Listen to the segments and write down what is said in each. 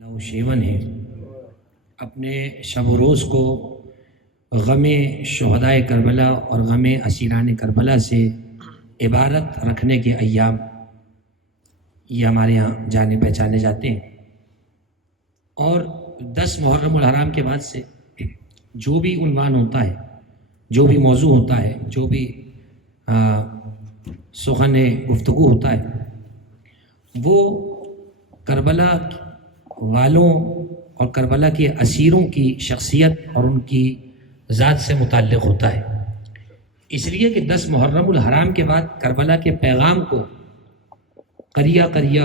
نوشیون ہیں، اپنے شب و روز کو غم شہدائے کربلا اور غم اسیران کربلا سے عبارت رکھنے کے ایام یہ ہمارے یہاں جانے پہچانے جاتے ہیں۔ اور 10 محرم الحرام کے بعد سے جو بھی عنوان ہوتا ہے، جو بھی موضوع ہوتا ہے، جو بھی سخن گفتگو ہوتا ہے، وہ کربلا والوں اور کربلا کے اسیروں کی شخصیت اور ان کی ذات سے متعلق ہوتا ہے۔ اس لیے کہ 10 محرم الحرام کے بعد کربلا کے پیغام کو قریہ قریہ،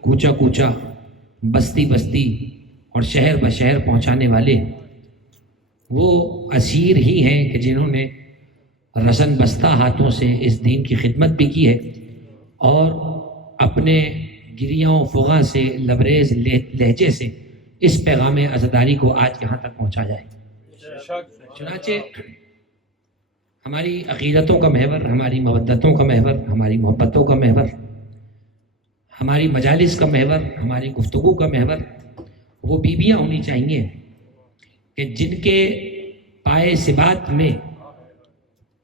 کوچہ کوچہ، بستی بستی اور شہر بشہر پہنچانے والے وہ اسیر ہی ہیں کہ جنہوں نے رسن بستہ ہاتھوں سے اس دین کی خدمت بھی کی ہے اور اپنے گریوں فغاں سے لبریز لہجے سے اس پیغام عزاداری کو آج یہاں تک پہنچا جائے۔ چنانچہ ہماری عقیدتوں کا محور، ہماری مودتوں کا محور، ہماری محبتوں کا محور، ہماری مجالس کا محور، ہماری گفتگو کا محور وہ بیویاں ہونی چاہیے کہ جن کے پائے ثبات میں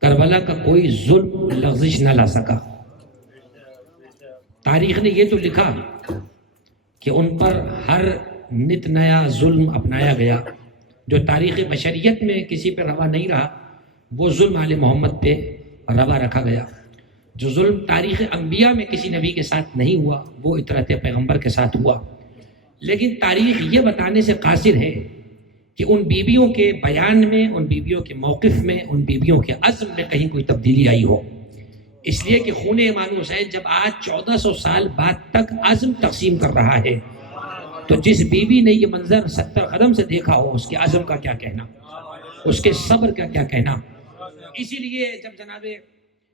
کربلا کا کوئی ظلم لغزش نہ لا سکا۔ تاریخ نے یہ تو لکھا کہ ان پر ہر نت نیا ظلم اپنایا گیا، جو تاریخ بشریت میں کسی پہ روا نہیں رہا وہ ظلم آل محمد پہ روا رکھا گیا۔ جو ظلم تاریخ انبیاء میں کسی نبی کے ساتھ نہیں ہوا وہ اطرت پیغمبر کے ساتھ ہوا۔ لیکن تاریخ یہ بتانے سے قاصر ہے کہ ان بیویوں کے بیان میں، ان بیویوں کے موقف میں، ان بیویوں کے عزم میں کہیں کوئی تبدیلی آئی ہو۔ اس لیے کہ خون امام حسین جب آج 1400 سال بعد تک عزم تقسیم کر رہا ہے تو جس بیوی نے یہ منظر 70 قدم سے دیکھا ہو اس کے عزم کا کیا کہنا، اس کے صبر کا کیا کہنا۔ اسی لیے جب جناب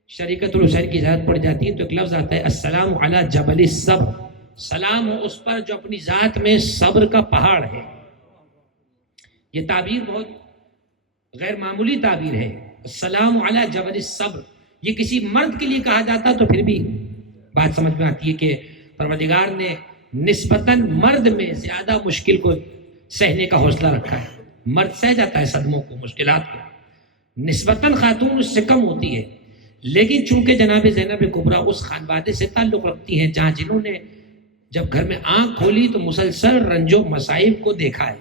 شریکت الحسین کی ذات پڑ جاتی ہے تو ایک لفظ آتا ہے السلام علی جبل الصبر، سلام ہو اس پر جو اپنی ذات میں صبر کا پہاڑ ہے۔ یہ تعبیر بہت غیر معمولی تعبیر ہے، السلام علی جبل الصبر۔ یہ کسی مرد کے لیے کہا جاتا تو پھر بھی بات سمجھ میں آتی ہے کہ پروردگار نے نسبتاً مرد میں زیادہ مشکل کو سہنے کا حوصلہ رکھا ہے۔ مرد سہ جاتا ہے صدموں کو، مشکلات کو، نسبتاً خاتون اس سے کم ہوتی ہے۔ لیکن چونکہ جناب زینب کبریٰ اس خانوادے سے تعلق رکھتی ہیں جنہوں نے جب گھر میں آنکھ کھولی تو مسلسل رنج و مصائب کو دیکھا ہے،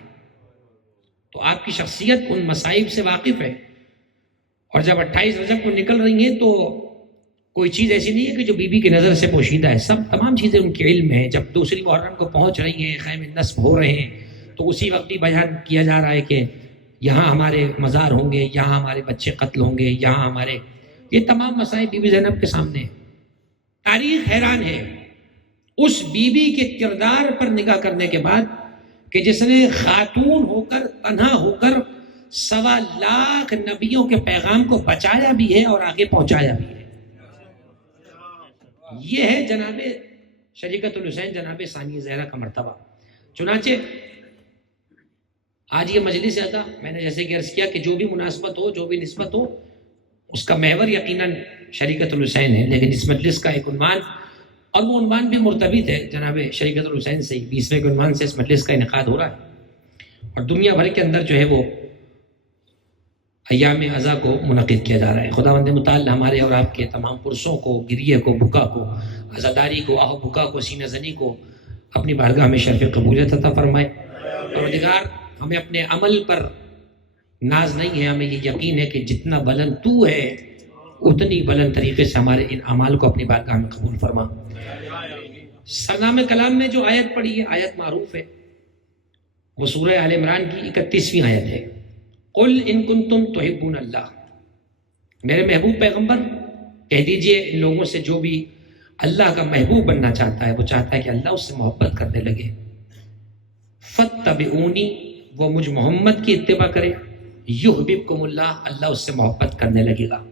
تو آپ کی شخصیت ان مصائب سے واقف ہے۔ اور جب 28 رجب کو نکل رہی ہیں تو کوئی چیز ایسی نہیں ہے کہ جو بی بی کی نظر سے پوشیدہ ہے، تمام چیزیں ان کے علم میں ہیں۔ جب دوسری محرم کو پہنچ رہی ہیں، خیمے نصب ہو رہے ہیں، تو اسی وقت بھی بیان کیا جا رہا ہے کہ یہاں ہمارے مزار ہوں گے، یہاں ہمارے بچے قتل ہوں گے، یہاں ہمارے، یہ تمام مسائل بی بی زینب کے سامنے ہیں۔ تاریخ حیران ہے اس بی بی کے کردار پر نگاہ کرنے کے بعد کہ جس نے خاتون ہو کر، تنہا ہو کر 1.25 لاکھ نبیوں کے پیغام کو بچایا بھی ہے اور آگے پہنچایا بھی ہے۔ یہ ہے جناب شریکت الحسین، جناب ثانیہ زہرا کا مرتبہ۔ چنانچہ آج یہ مجلس ہے، میں نے جیسے کہ عرض کیا کہ جو بھی مناسبت ہو، جو بھی نسبت ہو، اس کا محور یقیناً شریکت الحسین ہے، لیکن اس مجلس کا ایک عنوان، اور وہ عنوان بھی مرتبط ہے جناب شریکت الحسین سے، 20ویں کے عنوان سے اس مجلس کا انعقاد ہو رہا ہے اور دنیا بھر کے اندر جو ہے وہ ایام عزا کو منعقد کیا جا رہا ہے۔ خداوند متعال ہمارے اور آپ کے تمام پرسوں کو، گریہ کو، بکا کو، عزاداری کو، آہ بکا کو، سینہ زنی کو اپنی بارگاہ میں شرف قبولیت عطا فرمائے۔ پروردگار ہمیں اپنے عمل پر ناز نہیں ہے، ہمیں یہ یقین ہے کہ جتنا بلند تو ہے اتنی بلند طریقے سے ہمارے ان اعمال کو اپنی بارگاہ میں قبول فرما۔ سرنامہ کلام میں جو آیت پڑھی ہے، آیت معروف ہے، وہ سورہ آل عمران کی 31ویں آیت ہے۔ قل ان کنتم تحبون اللہ، میرے محبوب پیغمبر کہہ دیجئے ان لوگوں سے جو بھی اللہ کا محبوب بننا چاہتا ہے، وہ چاہتا ہے کہ اللہ اس سے محبت کرنے لگے، فاتبعونی، وہ مجھ محمد کی اتباع کرے، یحببکم اللہ، اللہ اس سے محبت کرنے لگے گا۔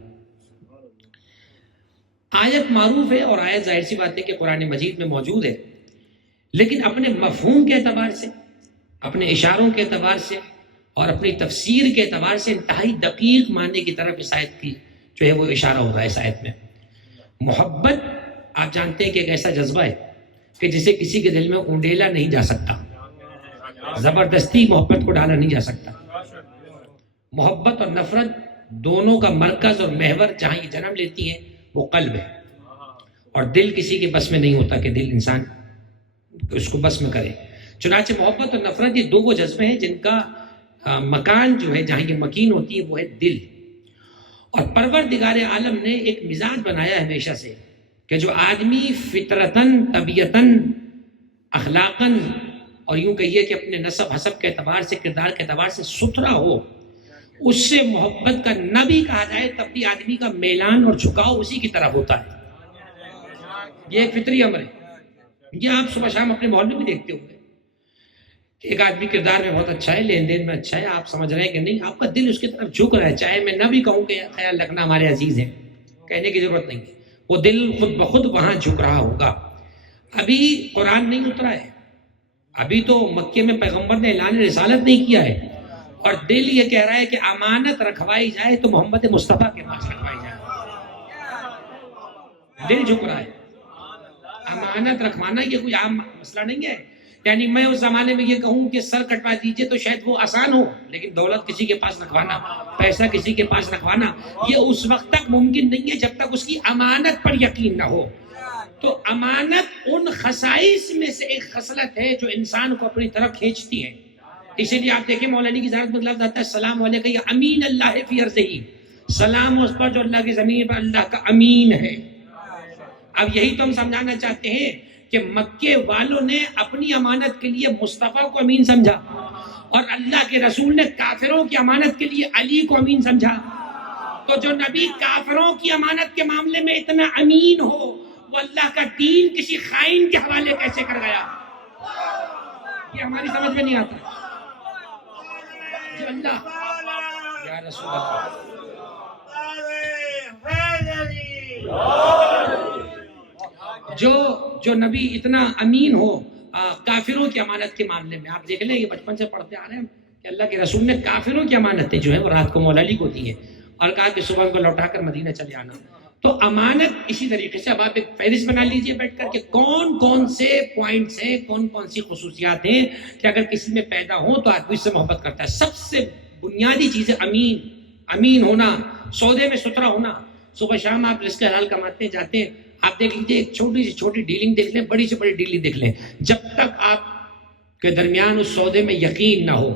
آیت معروف ہے اور آیت ظاہر سی بات ہے کہ قرآن مجید میں موجود ہے، لیکن اپنے مفہوم کے اعتبار سے، اپنے اشاروں کے اعتبار سے اور اپنی تفسیر کے اعتبار سے انتہائی دقیق معنی کی طرف اس آیت کی جو ہے وہ اشارہ ہو رہا ہے۔ اس آیت میں محبت، آپ جانتے ہیں کہ ایک ایسا جذبہ ہے کہ جسے کسی کے دل میں اونڈیلا نہیں جا سکتا، زبردستی محبت کو ڈالا نہیں جا سکتا. محبت اور نفرت دونوں کا مرکز اور محور جہاں یہ جنم لیتی ہیں وہ قلب ہے، اور دل کسی کے بس میں نہیں ہوتا کہ دل انسان اس کو بس میں کرے. چنانچہ محبت اور نفرت یہ دو وہ جذبے ہیں جن کا مکان جو ہے جہاں یہ مکین ہوتی ہے وہ ہے دل. اور پروردگار عالم نے ایک مزاج بنایا ہے ہمیشہ سے کہ جو آدمی فطرتاً، طبیعتاً، اخلاقاً اور یوں کہیے کہ اپنے نسب حسب کے اعتبار سے، کردار کے اعتبار سے ستھرا ہو، اس سے محبت کا نہ بھی کہا جائے تب بھی آدمی کا میلان اور جھکاؤ اسی کی طرف ہوتا ہے. یہ ایک فطری امر ہے. یہ آپ صبح شام اپنے ماحول میں بھی دیکھتے ہوں گے کہ ایک آدمی کردار میں بہت اچھا ہے، لین دین میں اچھا ہے، آپ سمجھ رہے ہیں کہ نہیں، آپ کا دل اس کی طرف جھک رہا ہے. چاہے میں نہ بھی کہوں کہ خیال رکھنا ہمارے عزیز ہیں، کہنے کی ضرورت نہیں ہے، وہ دل خود بخود وہاں جھک رہا ہوگا. ابھی قرآن نہیں اترا ہے، ابھی تو مکے میں پیغمبر نے اعلان رسالت نہیں کیا ہے، اور دل یہ کہہ رہا ہے کہ امانت رکھوائی جائے تو محمد مصطفیٰ کے پاس رکھوائی جائے. دل جھک رہا ہے. امانت رکھوانا یہ کوئی عام مسئلہ نہیں ہے. یعنی میں اس زمانے میں یہ کہوں کہ سر کٹوا دیجئے تو شاید وہ آسان ہو، لیکن دولت کسی کے پاس رکھوانا، پیسہ کسی کے پاس رکھوانا، یہ اس وقت تک ممکن نہیں ہے جب تک اس کی امانت پر یقین نہ ہو. تو امانت ان خصائص میں سے ایک خصلت ہے جو انسان کو اپنی طرف کھینچتی ہے. اسی لیے آپ دیکھیں مولا علی کی زیارت میں لفظ آتا ہے السلام علیکم یا امین اللہ فی ارضہ، سلام اس پر جو اللہ کی زمین پر اللہ کا امین ہے. اب یہی تو ہم سمجھانا چاہتے ہیں کہ مکے والوں نے اپنی امانت کے لیے مصطفیٰ کو امین سمجھا، اور اللہ کے رسول نے کافروں کی امانت کے لیے علی کو امین سمجھا. تو جو نبی کافروں کی امانت کے معاملے میں اتنا امین ہو، وہ اللہ کا دین کسی خائن کے حوالے کیسے کر گیا؟ یہ ہماری سمجھ میں نہیں آتا. جو اللہ یا رسول اللہ جو نبی اتنا امین ہو کافروں کی امانت کے معاملے میں. آپ دیکھ لیں یہ بچپن سے پڑھتے آ رہے ہیں کہ اللہ کے رسول نے کافروں کی امانتیں جو ہیں وہ رات کو مولا علی کو دی ہیں، اور کہا کہ صبح کو لوٹا کر مدینہ چلے آنا. تو امانت اسی طریقے سے اب آپ ایک فہرست بنا لیجئے بیٹھ کر کہ کون کون سے پوائنٹس ہیں، کون کون سی خصوصیات ہیں کہ اگر کسی میں پیدا ہوں تو آدمی اس سے محبت کرتا ہے. سب سے بنیادی چیز ہے امین ہونا، سودے میں ستھرا ہونا. صبح شام آپ رزق حلال کماتے ہیں، جاتے ہیں، آپ دیکھ لیجیے ایک چھوٹی سے چھوٹی ڈیلنگ دیکھ لیں، بڑی سے بڑی ڈیلنگ دیکھ لیں، جب تک آپ کے درمیان اس سودے میں یقین نہ ہو.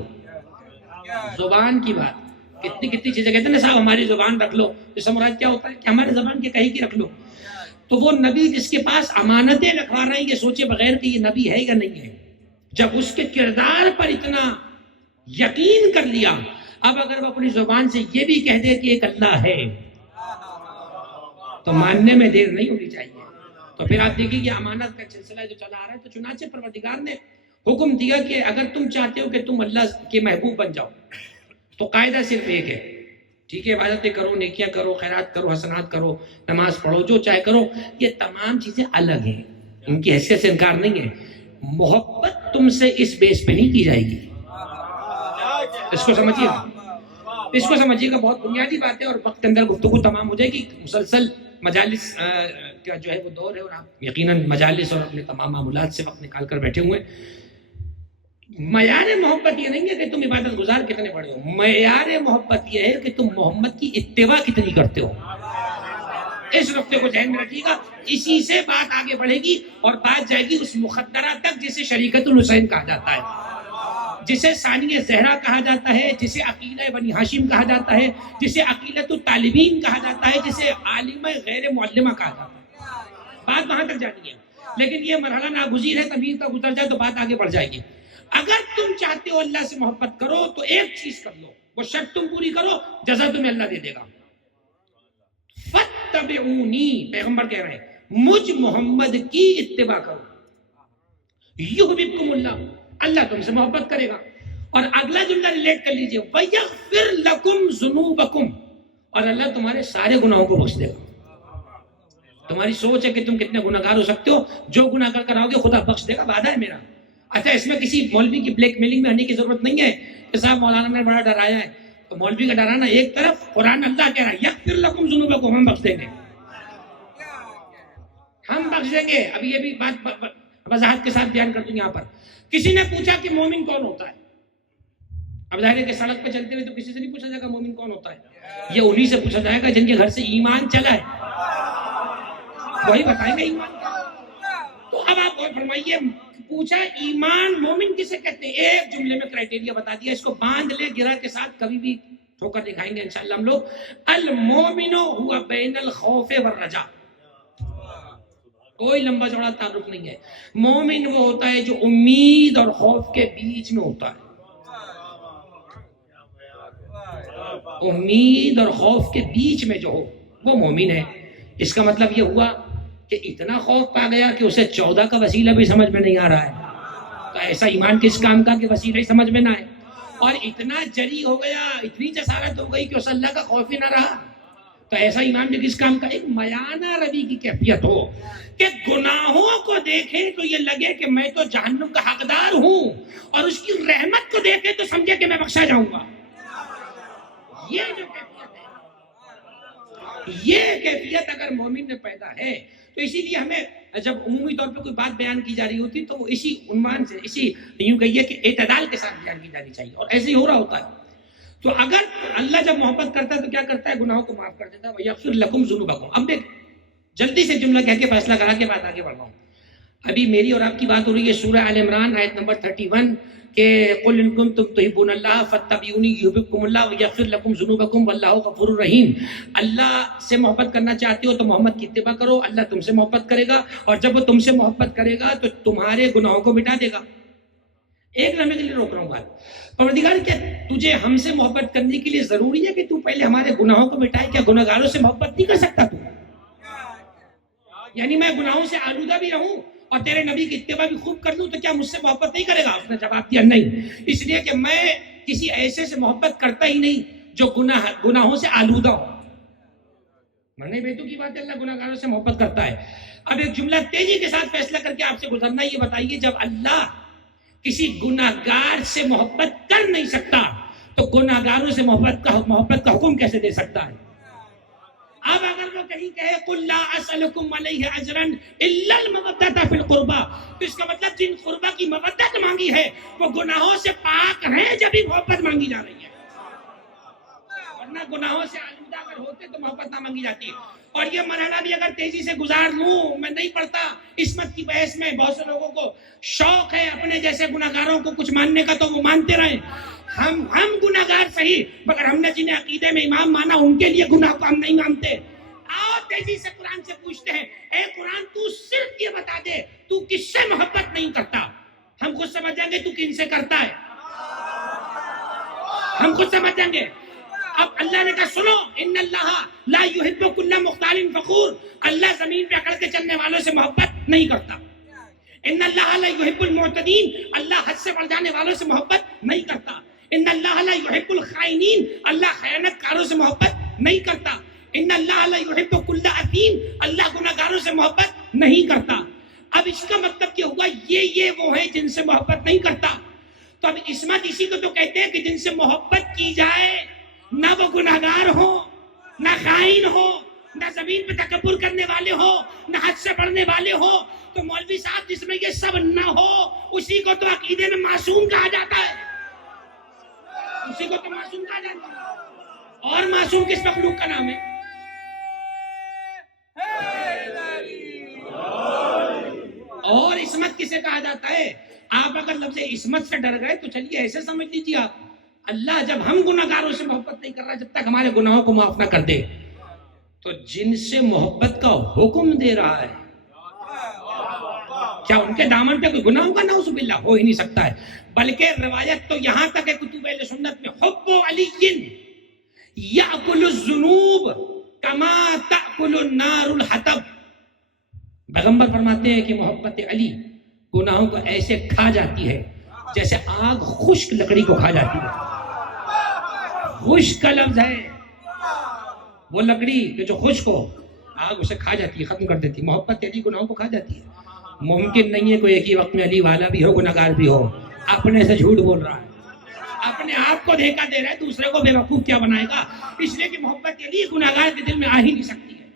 زبان کی بات، کتنی چیزیں کہتے ہیں نا صاحب ہماری زبان رکھ لو، اس سے مراد کیا ہوتا ہے کہ ہماری زبان کے کہیں کی رکھ لو. تو وہ نبی جس کے پاس امانتیں رکھوا رہے ہیں یہ سوچے بغیر کہ یہ نبی ہے یا نہیں ہے. جب اس کے کردار پر اتنا یقین کر لیا، اب اگر وہ اپنی زبان سے یہ بھی کہہ دے کہ ایک اللہ ہے تو ماننے میں دیر نہیں ہونی چاہیے. تو پھر آپ دیکھیے کہ امانت کا سلسلہ جو چلا آ رہا ہے. تو چنانچہ پروردگار نے حکم دیا کہ اگر تم چاہتے ہو کہ تم اللہ کے محبوب بن جاؤ تو قاعدہ صرف ایک ہے، ٹھیک ہے، عبادتیں کرو، نیکیاں کرو، خیرات کرو، حسنات کرو، نماز پڑھو، جو چاہے کرو. یہ تمام چیزیں الگ ہیں، ان کی حیثیت سے انکار نہیں ہے. محبت تم سے اس بیس پہ نہیں کی جائے گی. اس کو سمجھیے گا، بہت بنیادی بات ہے، اور وقت کے اندر گفتگو تمام ہو جائے گی. مسلسل مجالس کا جو ہے وہ دور ہے، اور آپ یقیناً مجالس اور اپنے تمام معمولات سے وقت نکال کر بیٹھے ہوئے. معیار محبت یہ نہیں ہے کہ تم عبادت گزار کتنے بڑے ہو، معیار محبت یہ ہے کہ تم محمد کی اتباع کتنی کرتے ہو. اس نقطے کو ذہن میں رکھیے گا، اسی سے بات آگے بڑھے گی اور بات جائے گی اس مخدرہ تک جسے شریکت الحسین کہا جاتا ہے، جسے ثانیہ زہرا کہا جاتا ہے، جسے عقیلہ بنی ہاشم کہا جاتا ہے، جسے عقیلۃ الطالبین کہا جاتا ہے، جسے عالمہ غیر معلمہ کہا جاتا ہے. بات وہاں تک جانی ہے، لیکن یہ مرحلہ ناگزیر ہے، تبھی تک گزر جائے تو بات آگے بڑھ جائے گی. اگر تم چاہتے ہو اللہ سے محبت کرو تو ایک چیز کر لو، وہ شرط تم پوری کرو، جزا تمہیں اللہ دے دے گا. فتبعونی، پیغمبر کہہ رہے ہیں مجھ محمد کی اتباع کرو، یحببکم اللہ، اللہ تم سے محبت کرے گا. اور اگلا جملہ ریلیٹ کر لیجئے، وَيَغْفِرْ لَكُمْ ذُنُوبَكُمْ، اور اللہ تمہارے سارے گناہوں کو بخش دے گا. تمہاری سوچ ہے کہ تم کتنے گناہگار ہو سکتے ہو، جو گناہ کر آؤ گے خدا بخش دے گا، وعدہ ہے میرا. اچھا اس میں کسی مولوی کی بلیک میلنگ میں آنے کی ضرورت نہیں ہے کہ صاحب مولانا نے بڑا ڈرایا ہے. تو مولوی کا ڈرانا ایک طرف، قرآن اللہ کہہ رہا ہے یغفر لکم ذنوبکم، ہم بخش دیں گے، ہم بخش دیں گے. اب یہ بھی بات وضاحت کے ساتھ بیان کر دوں یہاں پر. کسی نے پوچھا کہ مومن کون ہوتا ہے. اب ظاہر ہے کہ سڑک پہ چلتے ہوئے تو کسی سے نہیں پوچھا جائے گا مومن کون ہوتا ہے. یہ انہی سے پوچھا جائے گا جن کے گھر سے ایمان چلا ہے, وہی بتائیں گے ایمان کیا. تو اب آپ غور فرمائیے, پوچھا ایمان مومن کسے کہتے ہیں, ایک جملے میں کرائٹیریا بتا دیا, اس کو باندھ لے گرہ کے ساتھ, کبھی بھی ٹھوکر دکھائیں گے انشاءاللہ ہم لوگ. المومن ہوا بین الخوف والرجاء, کوئی لمبا چوڑا تعارف نہیں ہے. مومن وہ ہوتا ہے جو امید اور خوف کے بیچ میں ہوتا ہے. امید اور خوف کے بیچ میں جو ہو وہ مومن ہے. اس کا مطلب یہ ہوا کہ اتنا خوف پا گیا کہ اسے 14 کا وسیلہ بھی سمجھ میں نہیں آ رہا ہے, تو ایسا ایمان کس کام کا کہ وسیلہ ہی سمجھ میں نہ آئے. اور اتنا جری ہو گیا, اتنی جسارت ہو گئی کہ اس اللہ کا خوف ہی نہ رہا, تو ایسا ایمان بھی کس کام کا. ایک میانہ روی کی کیفیت ہو کہ گناہوں کو دیکھیں تو یہ لگے کہ میں تو جہنم کا حقدار ہوں, اور اس کی رحمت کو دیکھیں تو سمجھے کہ میں بخشا جاؤں گا. یہ جو کیفیت ہے, یہ کیفیت اگر مومن میں پیدا ہے, تو اسی لیے ہمیں جب عمومی طور پہ کوئی بات بیان کی جا رہی ہوتی تو وہ اسی عنوان سے, اسی یوں کہیے کہ اعتدال کے ساتھ بیان کی جانی چاہیے, اور ایسے ہی ہو رہا ہوتا ہے. تو اگر اللہ جب محبت کرتا ہے تو کیا کرتا ہے, گناہوں کو معاف کر دیتا ہے. وَيَغْفِرْ لَكُمْ ذُنُوبَكُمْ. اب دیکھ جلدی سے جملہ کہہ کے فیصلہ کرا کے بعد آگے بڑھ رہا ہوں. ابھی میری اور آپ کی بات ہو رہی ہے سورہ آل عمران آیت نمبر 31 کہ قُلْ إِن كُنتُمْ تُحِبُّونَ اللَّهَ فَاتَّبِعُونِي يُحْبِبْكُمُ اللَّهُ وَيَغْفِرْ لَكُمْ ذُنُوبَكُمْ وَاللَّهُ غَفُورٌ رَحِيمٌ. اللہ سے محبت کرنا چاہتے ہو تو محمد کی اتباع کرو, اللہ تم سے محبت کرے گا, اور جب وہ تم سے محبت کرے گا تو تمہارے گناہوں کو مٹا دے گا. ایک لمحے کے لیے روک رہا ہوں بات. پروردگار, کیا تجھے ہم سے محبت کرنے کے لیے ضروری ہے کہ تو پہلے ہمارے گناہوں کو مٹائے؟ کیا گناہگاروں سے محبت نہیں کر سکتا تو؟ یعنی میں گناہوں سے آلودہ بھی رہوں اور تیرے نبی کی اتباع بھی خوب کر لوں تو کیا مجھ سے محبت نہیں کرے گا؟ اس نے جواب دیا نہیں, اس لیے کہ میں کسی ایسے سے محبت کرتا ہی نہیں جو گناہوں سے آلودہ ہو. مرنے بیتو کی بات ہے, اللہ گناہگاروں سے محبت کرتا ہے. اب ایک جملہ تیزی کے ساتھ فیصلہ کر کے آپ سے گزرنا, یہ بتائیے جب اللہ کسی گناہگار سے محبت کر نہیں سکتا تو گناہگاروں سے محبت کا حکم کیسے دے سکتا ہے؟ اب اگر وہ کہیں کہے قُلْ لَا أَسْأَلُكُمْ عَلَيْهِ أَجْرًا إِلَّا الْمَوَدَّةَ فِي الْقُرْبَى, تو اس کا مطلب جن قربا کی مودت مانگی ہے وہ گناہوں سے پاک ہیں جب ہی محبت مانگی جا رہی ہے, ورنہ گناہوں سے آلودہ اگر ہوتے تو محبت نہ مانگی جاتی. اور یہ مرحلہ بھی اگر تیزی سے گزار لوں, میں نہیں پڑھتا عصمت کی بحث میں, بہت سے لوگوں کو شوق ہے اپنے جیسے گناہگاروں کو کچھ ماننے کا تو وہ مانتے رہیں. ہم گناہگار صحیح, مگر ہم نے جنہیں عقیدے میں امام مانا ان کے لیے گناہ کو ہم نہیں مانتے. آؤ تیزی سے قرآن سے پوچھتے ہیں, اے قرآن تو صرف یہ بتا دے تو کس سے محبت نہیں کرتا. ہم خود سمجھ جائیں گے تو کن سے کرتا ہے, ہم خود سمجھ جائیں گے. اب اللہ نے کہا سنو, ان اللہ لا یحب کل مختال فخور, اللہ زمین پہ اکڑ کے چلنے والوں سے محبت نہیں کرتا. ان اللہ لا یحب المعتدین, اللہ حد سے بڑھ جانے والوں سے محبت نہیں کرتا. ان اللہ لا یحب الخائنین, اللہ خیانت کاروں سے محبت نہیں کرتا. ان اللہ لا یحب کل اثیم, اللہ گناہگاروں سے محبت نہیں کرتا. اب اس کا مطلب کیا ہوا, یہ وہ ہیں جن سے محبت نہیں کرتا. تو اب عصمت اسی کو تو کہتے ہیں کہ جن سے محبت کی جائے نہ وہ گناہگار ہو, نہ خائن ہو, نہ زمین پہ تکبر کرنے والے ہو, نہ حد سے بڑھنے والے ہو. تو مولوی صاحب جس میں یہ سب نہ ہو اسی کو تو عقیدے میں معصوم کہا جاتا ہے, اسی کو تو معصوم کہا جاتا ہے. اور معصوم کس مخلوق کا نام ہے؟ اور عصمت کسے کہا جاتا ہے؟ آپ اگر لفظ عصمت سے ڈر گئے تو چلیے ایسے سمجھ لیجیے آپ, اللہ جب ہم گناہگاروں سے محبت نہیں کر رہا جب تک ہمارے گناہوں کو معاف نہ کر دے, تو جن سے محبت کا حکم دے رہا ہے کیا ان کے دامن پہ کوئی گناہ ہوگا؟ نعوذ باللہ, ہو ہی نہیں سکتا ہے. بلکہ روایت تو یہاں تک ہے کتب اہل سنت میں, حب علی یأکل الذنوب کما تأکل النار الحطب. پیغمبر فرماتے ہیں کہ محبت علی گناہوں کو ایسے کھا جاتی ہے جیسے آگ خشک لکڑی کو کھا جاتی ہے. خشک کا لفظ ہے, وہ لکڑی کہ جو خشک ہو آگ اسے کھا جاتی ہے, ختم کر دیتی ہے. محبت علی گناہوں کو کھا جاتی ہے. ممکن نہیں ہے کوئی ایک ہی وقت میں علی والا بھی ہو گناہگار بھی ہو. اپنے سے جھوٹ بول رہا ہے, اپنے آپ کو دھوکہ دے رہا ہے, دوسرے کو بے وقوف کیا بنائے گا. اس لیے کہ محبت علی گناہگار کے دل میں آ ہی نہیں سکتی ہے.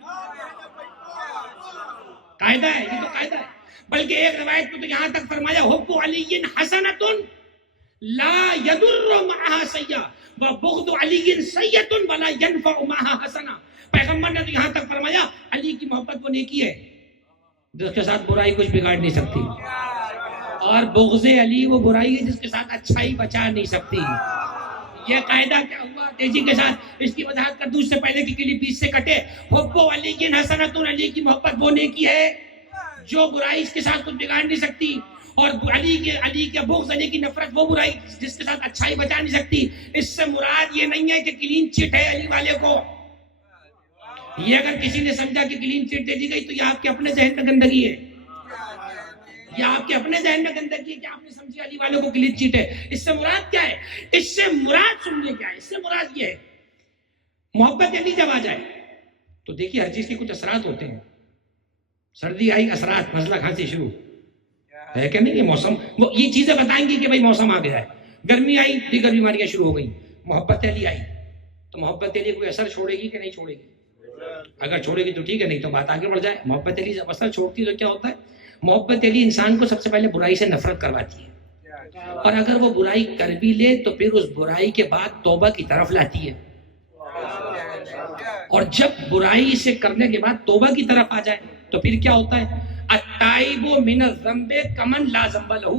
قاعدہ ہے, یہ تو قاعدہ ہے. بلکہ ایک روایت کو تو یہاں تک فرمایا حب علی حسنۃ لا یضر معها سیئہ وبغض علی سیئۃ ولا ينفع معها حسنہ. پیغمبر نے تو یہاں تک فرمایا علی کی محبت وہ نیکی ہے جس کے ساتھ برائی کچھ بگاڑ نہیں سکتی، اور بغض علی وہ برائی ہے جس کے ساتھ اچھائی بچا نہیں سکتی. یہ قاعدہ کیا ہوا تیزی کے ساتھ اس کی وضاحت کر دوں اس سے پہلے کہ کلپ بیچ سے کٹے. حب علی حسنۃ، علی کی محبت وہ نیکی ہے جو برائی اس کے ساتھ کچھ بگاڑ نہیں سکتی، اور علی کے بغض، علی کی نفرت وہ برائی جس کے ساتھ اچھائی بچا نہیں سکتی. اس سے مراد یہ نہیں ہے کہ کلین چٹ ہے علی والے کو. یہ اگر کسی نے سمجھا کہ کلین چٹ دے دی گئی تو یہ آپ کے اپنے ذہن میں گندگی ہے، یہ آپ کے اپنے ذہن میں گندگی ہے کہ آپ نے سمجھا علی والوں کو کلین چٹ ہے. اس سے مراد کیا ہے؟ اس سے مراد سمجھے کیا ہے؟ اس سے مراد یہ ہے محبت علی جب آ جائے تو دیکھیے ہر چیز کے کچھ اثرات ہوتے ہیں. سردی آئی اثرات، نزلہ کھانسی شروع ہے کہ نہیں؟ یہ موسم یہ چیزیں بتائیں گی کہ بھائی موسم آ گیا ہے. گرمی آئی، دیگر بیماریاں شروع ہو گئی. محبت علی آئی تو محبت علی کوئی اثر چھوڑے گی کہ نہیں چھوڑے گی؟ اگر چھوڑے گی تو ٹھیک ہے، نہیں تو بات آگے بڑھ جائے. محبت علی جب اثر چھوڑتی ہے تو کیا ہوتا ہے؟ محبت علی انسان کو سب سے پہلے برائی سے نفرت کرواتی ہے، اور اگر وہ برائی کر بھی لے تو پھر اس برائی کے بعد توبہ کی طرف لاتی ہے. اور جب برائی سے کرنے کے بعد توبہ کی طرف آ جائے تو پھر کیا ہوتا ہے؟ التائب من الذنب کمن لا ذنب لہ.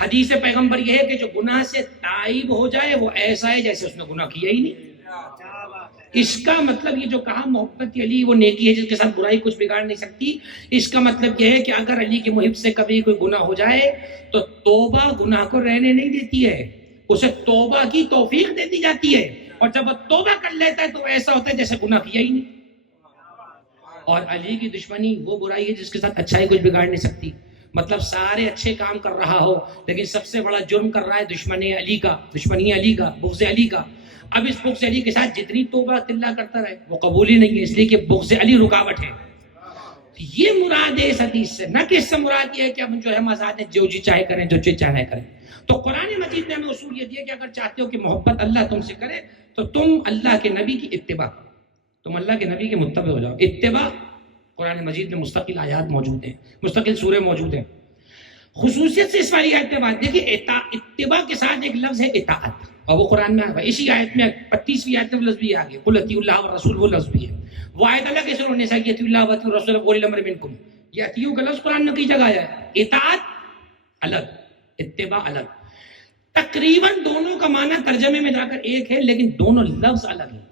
حدیث پیغمبر یہ ہے کہ جو گناہ سے تائب ہو جائے وہ ایسا ہے جیسے اس نے گناہ کیا ہی نہیں. اس کا مطلب یہ جو کہا محبت علی وہ نیکی ہے جس کے ساتھ برائی کچھ بگاڑ نہیں سکتی، اس کا مطلب یہ ہے کہ اگر علی کے محب سے کبھی کوئی گناہ ہو جائے تو توبہ گناہ کو رہنے نہیں دیتی ہے، اسے توبہ کی توفیق دے دی جاتی ہے، اور جب وہ توبہ کر لیتا ہے تو ایسا ہوتا ہے جیسے گناہ کیا ہی نہیں. اور علی کی دشمنی وہ برائی ہے جس کے ساتھ اچھائی کچھ بگاڑ نہیں سکتی. مطلب سارے اچھے کام کر رہا ہو لیکن سب سے بڑا جرم کر رہا ہے دشمنی علی کا، بغض علی کا. اب اس بغض علی کے ساتھ جتنی توبہ تلّہ کرتا رہے وہ قبول ہی نہیں ہے، اس لیے کہ بغض علی رکاوٹ ہے. یہ مراد ہے اس حدیث سے، نہ کہ اس سے مراد یہ ہے کہ ہم جو ہے مزاج جو جی چاہے کریں، جو چیز چاہے کریں. تو قرآن مجید نے ہمیں اصول یہ دیا کہ اگر چاہتے ہو کہ محبت اللہ تم سے کرے تو تم اللہ کے نبی کی اتباع، تم اللہ کے نبی کے متبع ہو جاؤ. اتباع قرآن مجید میں مستقل آیات موجود ہیں، مستقل سورے موجود ہیں. خصوصیت سے اس والی آیت میں بات دیکھیں، اتباع کے ساتھ ایک لفظ ہے اطاعت، اور وہ قرآن میں اسی آیت میں 35ویں آیت میں لفظ بھی آ گیا، قل اطیعوا اللہ والرسول، وہ لفظ بھی ہے. وہ آیت اللہ کے سورہ النساء کی اطیعوا اللہ واطیعوا الرسول واولی الامر منکم، یہ اطیعوا کا لفظ قرآن میں کئی جگہ آیا ہے. اطاعت الگ، اتباع الگ. تقریباً دونوں کا معنی ترجمے میں جا کر ایک ہے لیکن دونوں لفظ الگ ہیں.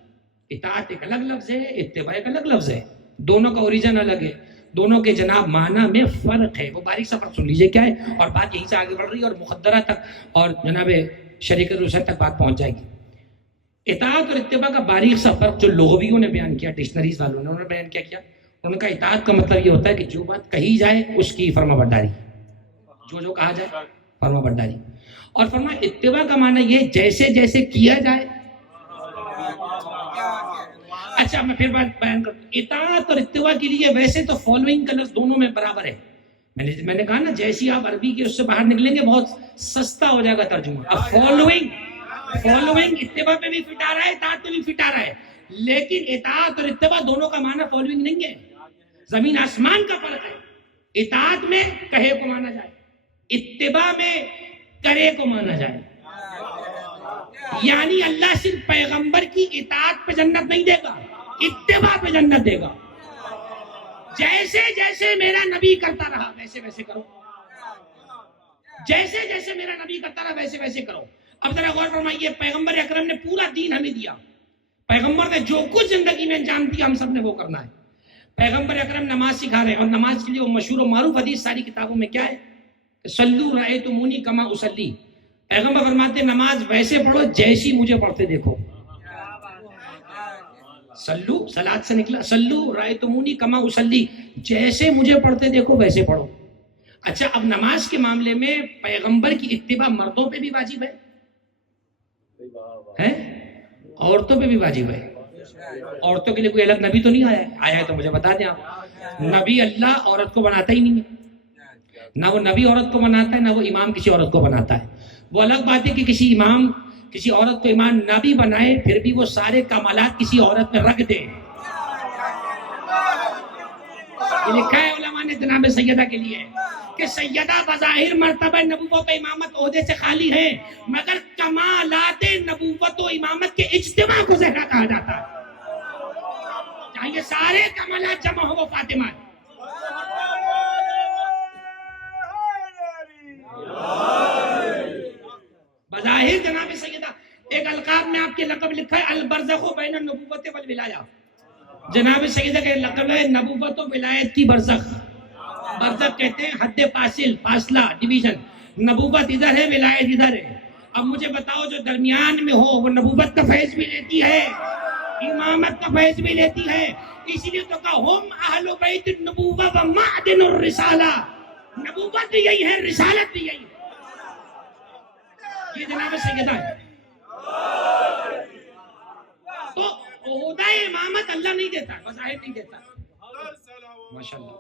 اطاعت ایک الگ لفظ ہے، اتباع ایک الگ لفظ ہے، دونوں کا اوریجن الگ ہے، دونوں کے جناب معنی میں فرق ہے. وہ باریک سا فرق سن لیجئے کیا ہے، اور بات یہیں سے آگے بڑھ رہی ہے اور مقدرہ تک اور جناب شریعت رسل تک بات پہنچ جائے گی. اطاعت اور اتباع کا باریک سا فرق جو لغویوں نے بیان کیا، ڈکشنریز والوں نے انہوں نے بیان کیا. ان کا اطاعت کا مطلب یہ ہوتا ہے کہ جو بات کہی جائے اس کی فرما برداری، جو کہا جائے فرما برداری. اور فرما اتباع کا معنی یہ جیسے جیسے کیا جائے. اچھا میں پھر بات بیان کرتا ہوں. اطاعت اور اتباع کے لیے ویسے تو فالوئنگ کا لفظ دونوں میں برابر ہے. میں نے کہا نا جیسی آپ عربی کے اس سے باہر نکلیں گے بہت سستا ہو جائے گا ترجمہ. اب فالوئنگ اتباع پہ بھی فٹ آ رہا ہے، اطاعت پہ بھی فٹ آ رہا ہے، لیکن اطاعت اور اتباع دونوں کا معنی فالوئنگ نہیں ہے، زمین آسمان کا فرق ہے. اطاعت میں کہے کو مانا جائے، اتباع میں کرے کو مانا جائے. یعنی اللہ صرف پیغمبر کی اطاعت پہ جنت نہیں دے گا، اتباع پہ جنت دے گا. جیسے جیسے میرا نبی کرتا رہا ویسے ویسے کرو، جیسے جیسے میرا نبی کرتا رہا ویسے ویسے کرو. اب ذرا غور فرمائیے، پیغمبر اکرم نے پورا دین ہمیں دیا، پیغمبر نے جو کچھ زندگی میں انجام دیا ہم سب نے وہ کرنا ہے. پیغمبر اکرم نماز سکھا رہے ہیں، اور نماز کے لیے وہ مشہور و معروف حدیث ساری کتابوں میں کیا ہے، صلو رأیتمونی کما اصلی. پیغمبر فرماتے ہیں نماز ویسے پڑھو جیسی مجھے پڑھتے دیکھو. صلو صلات سے نکلا، صلو رأیتمونی کما اصلی، جیسے مجھے پڑھتے دیکھو ویسے پڑھو. اچھا اب نماز کے معاملے میں پیغمبر کی اتباع مردوں پہ بھی واجب ہے، عورتوں پہ بھی واجب ہے. عورتوں کے لیے کوئی الگ نبی تو نہیں آیا ہے تو مجھے بتا دیں آپ. نبی اللہ عورت کو بناتا ہی نہیں ہے، نہ وہ نبی عورت کو بناتا ہے نہ وہ امام کسی عورت کو بناتا ہے. وہ الگ بات ہے کہ کسی امام کسی عورت کو امام نہ بھی بنائے پھر بھی وہ سارے کمالات کسی عورت میں رکھ دے. یہ لکھا ہے علماء نے نے جناب سیدہ کے لیے کہ سیدہ بظاہر مرتبہ نبوت و امامت عہدے سے خالی ہے، مگر کمالات نبوت و امامت کے اجتماع کو زہرا کہا جاتا ہے. چاہیے سارے کمالات جمع ہو وہ فاطمہ ہے. بظاہر جناب سیدہ، ایک القاب میں آپ کے لقب لکھا ہے البرزخ بین النبوت والولایہ. جناب سیدہ کے لقب ہے نبوت و ولایت کی برزخ. برزخ کہتے ہیں حد فاصل، فاصلہ، ڈویژن. نبوت ادھر ہے، ولایت ادھر ہے. اب مجھے بتاؤ جو درمیان میں ہو وہ نبوت کا فیض بھی لیتی ہے، امامت کا فیض بھی لیتی ہے. اسی لیے تو کہا ہم اہل بیت النبوہ و معدن الرسالہ. نبوت بھی یہی ہے، رسالت بھی یہی ہے. یہ جناب سیدہ ہے. تو عہدہ امامت اللہ نہیں دیتا، بظاہر نہیں دیتا. ماشاءاللہ.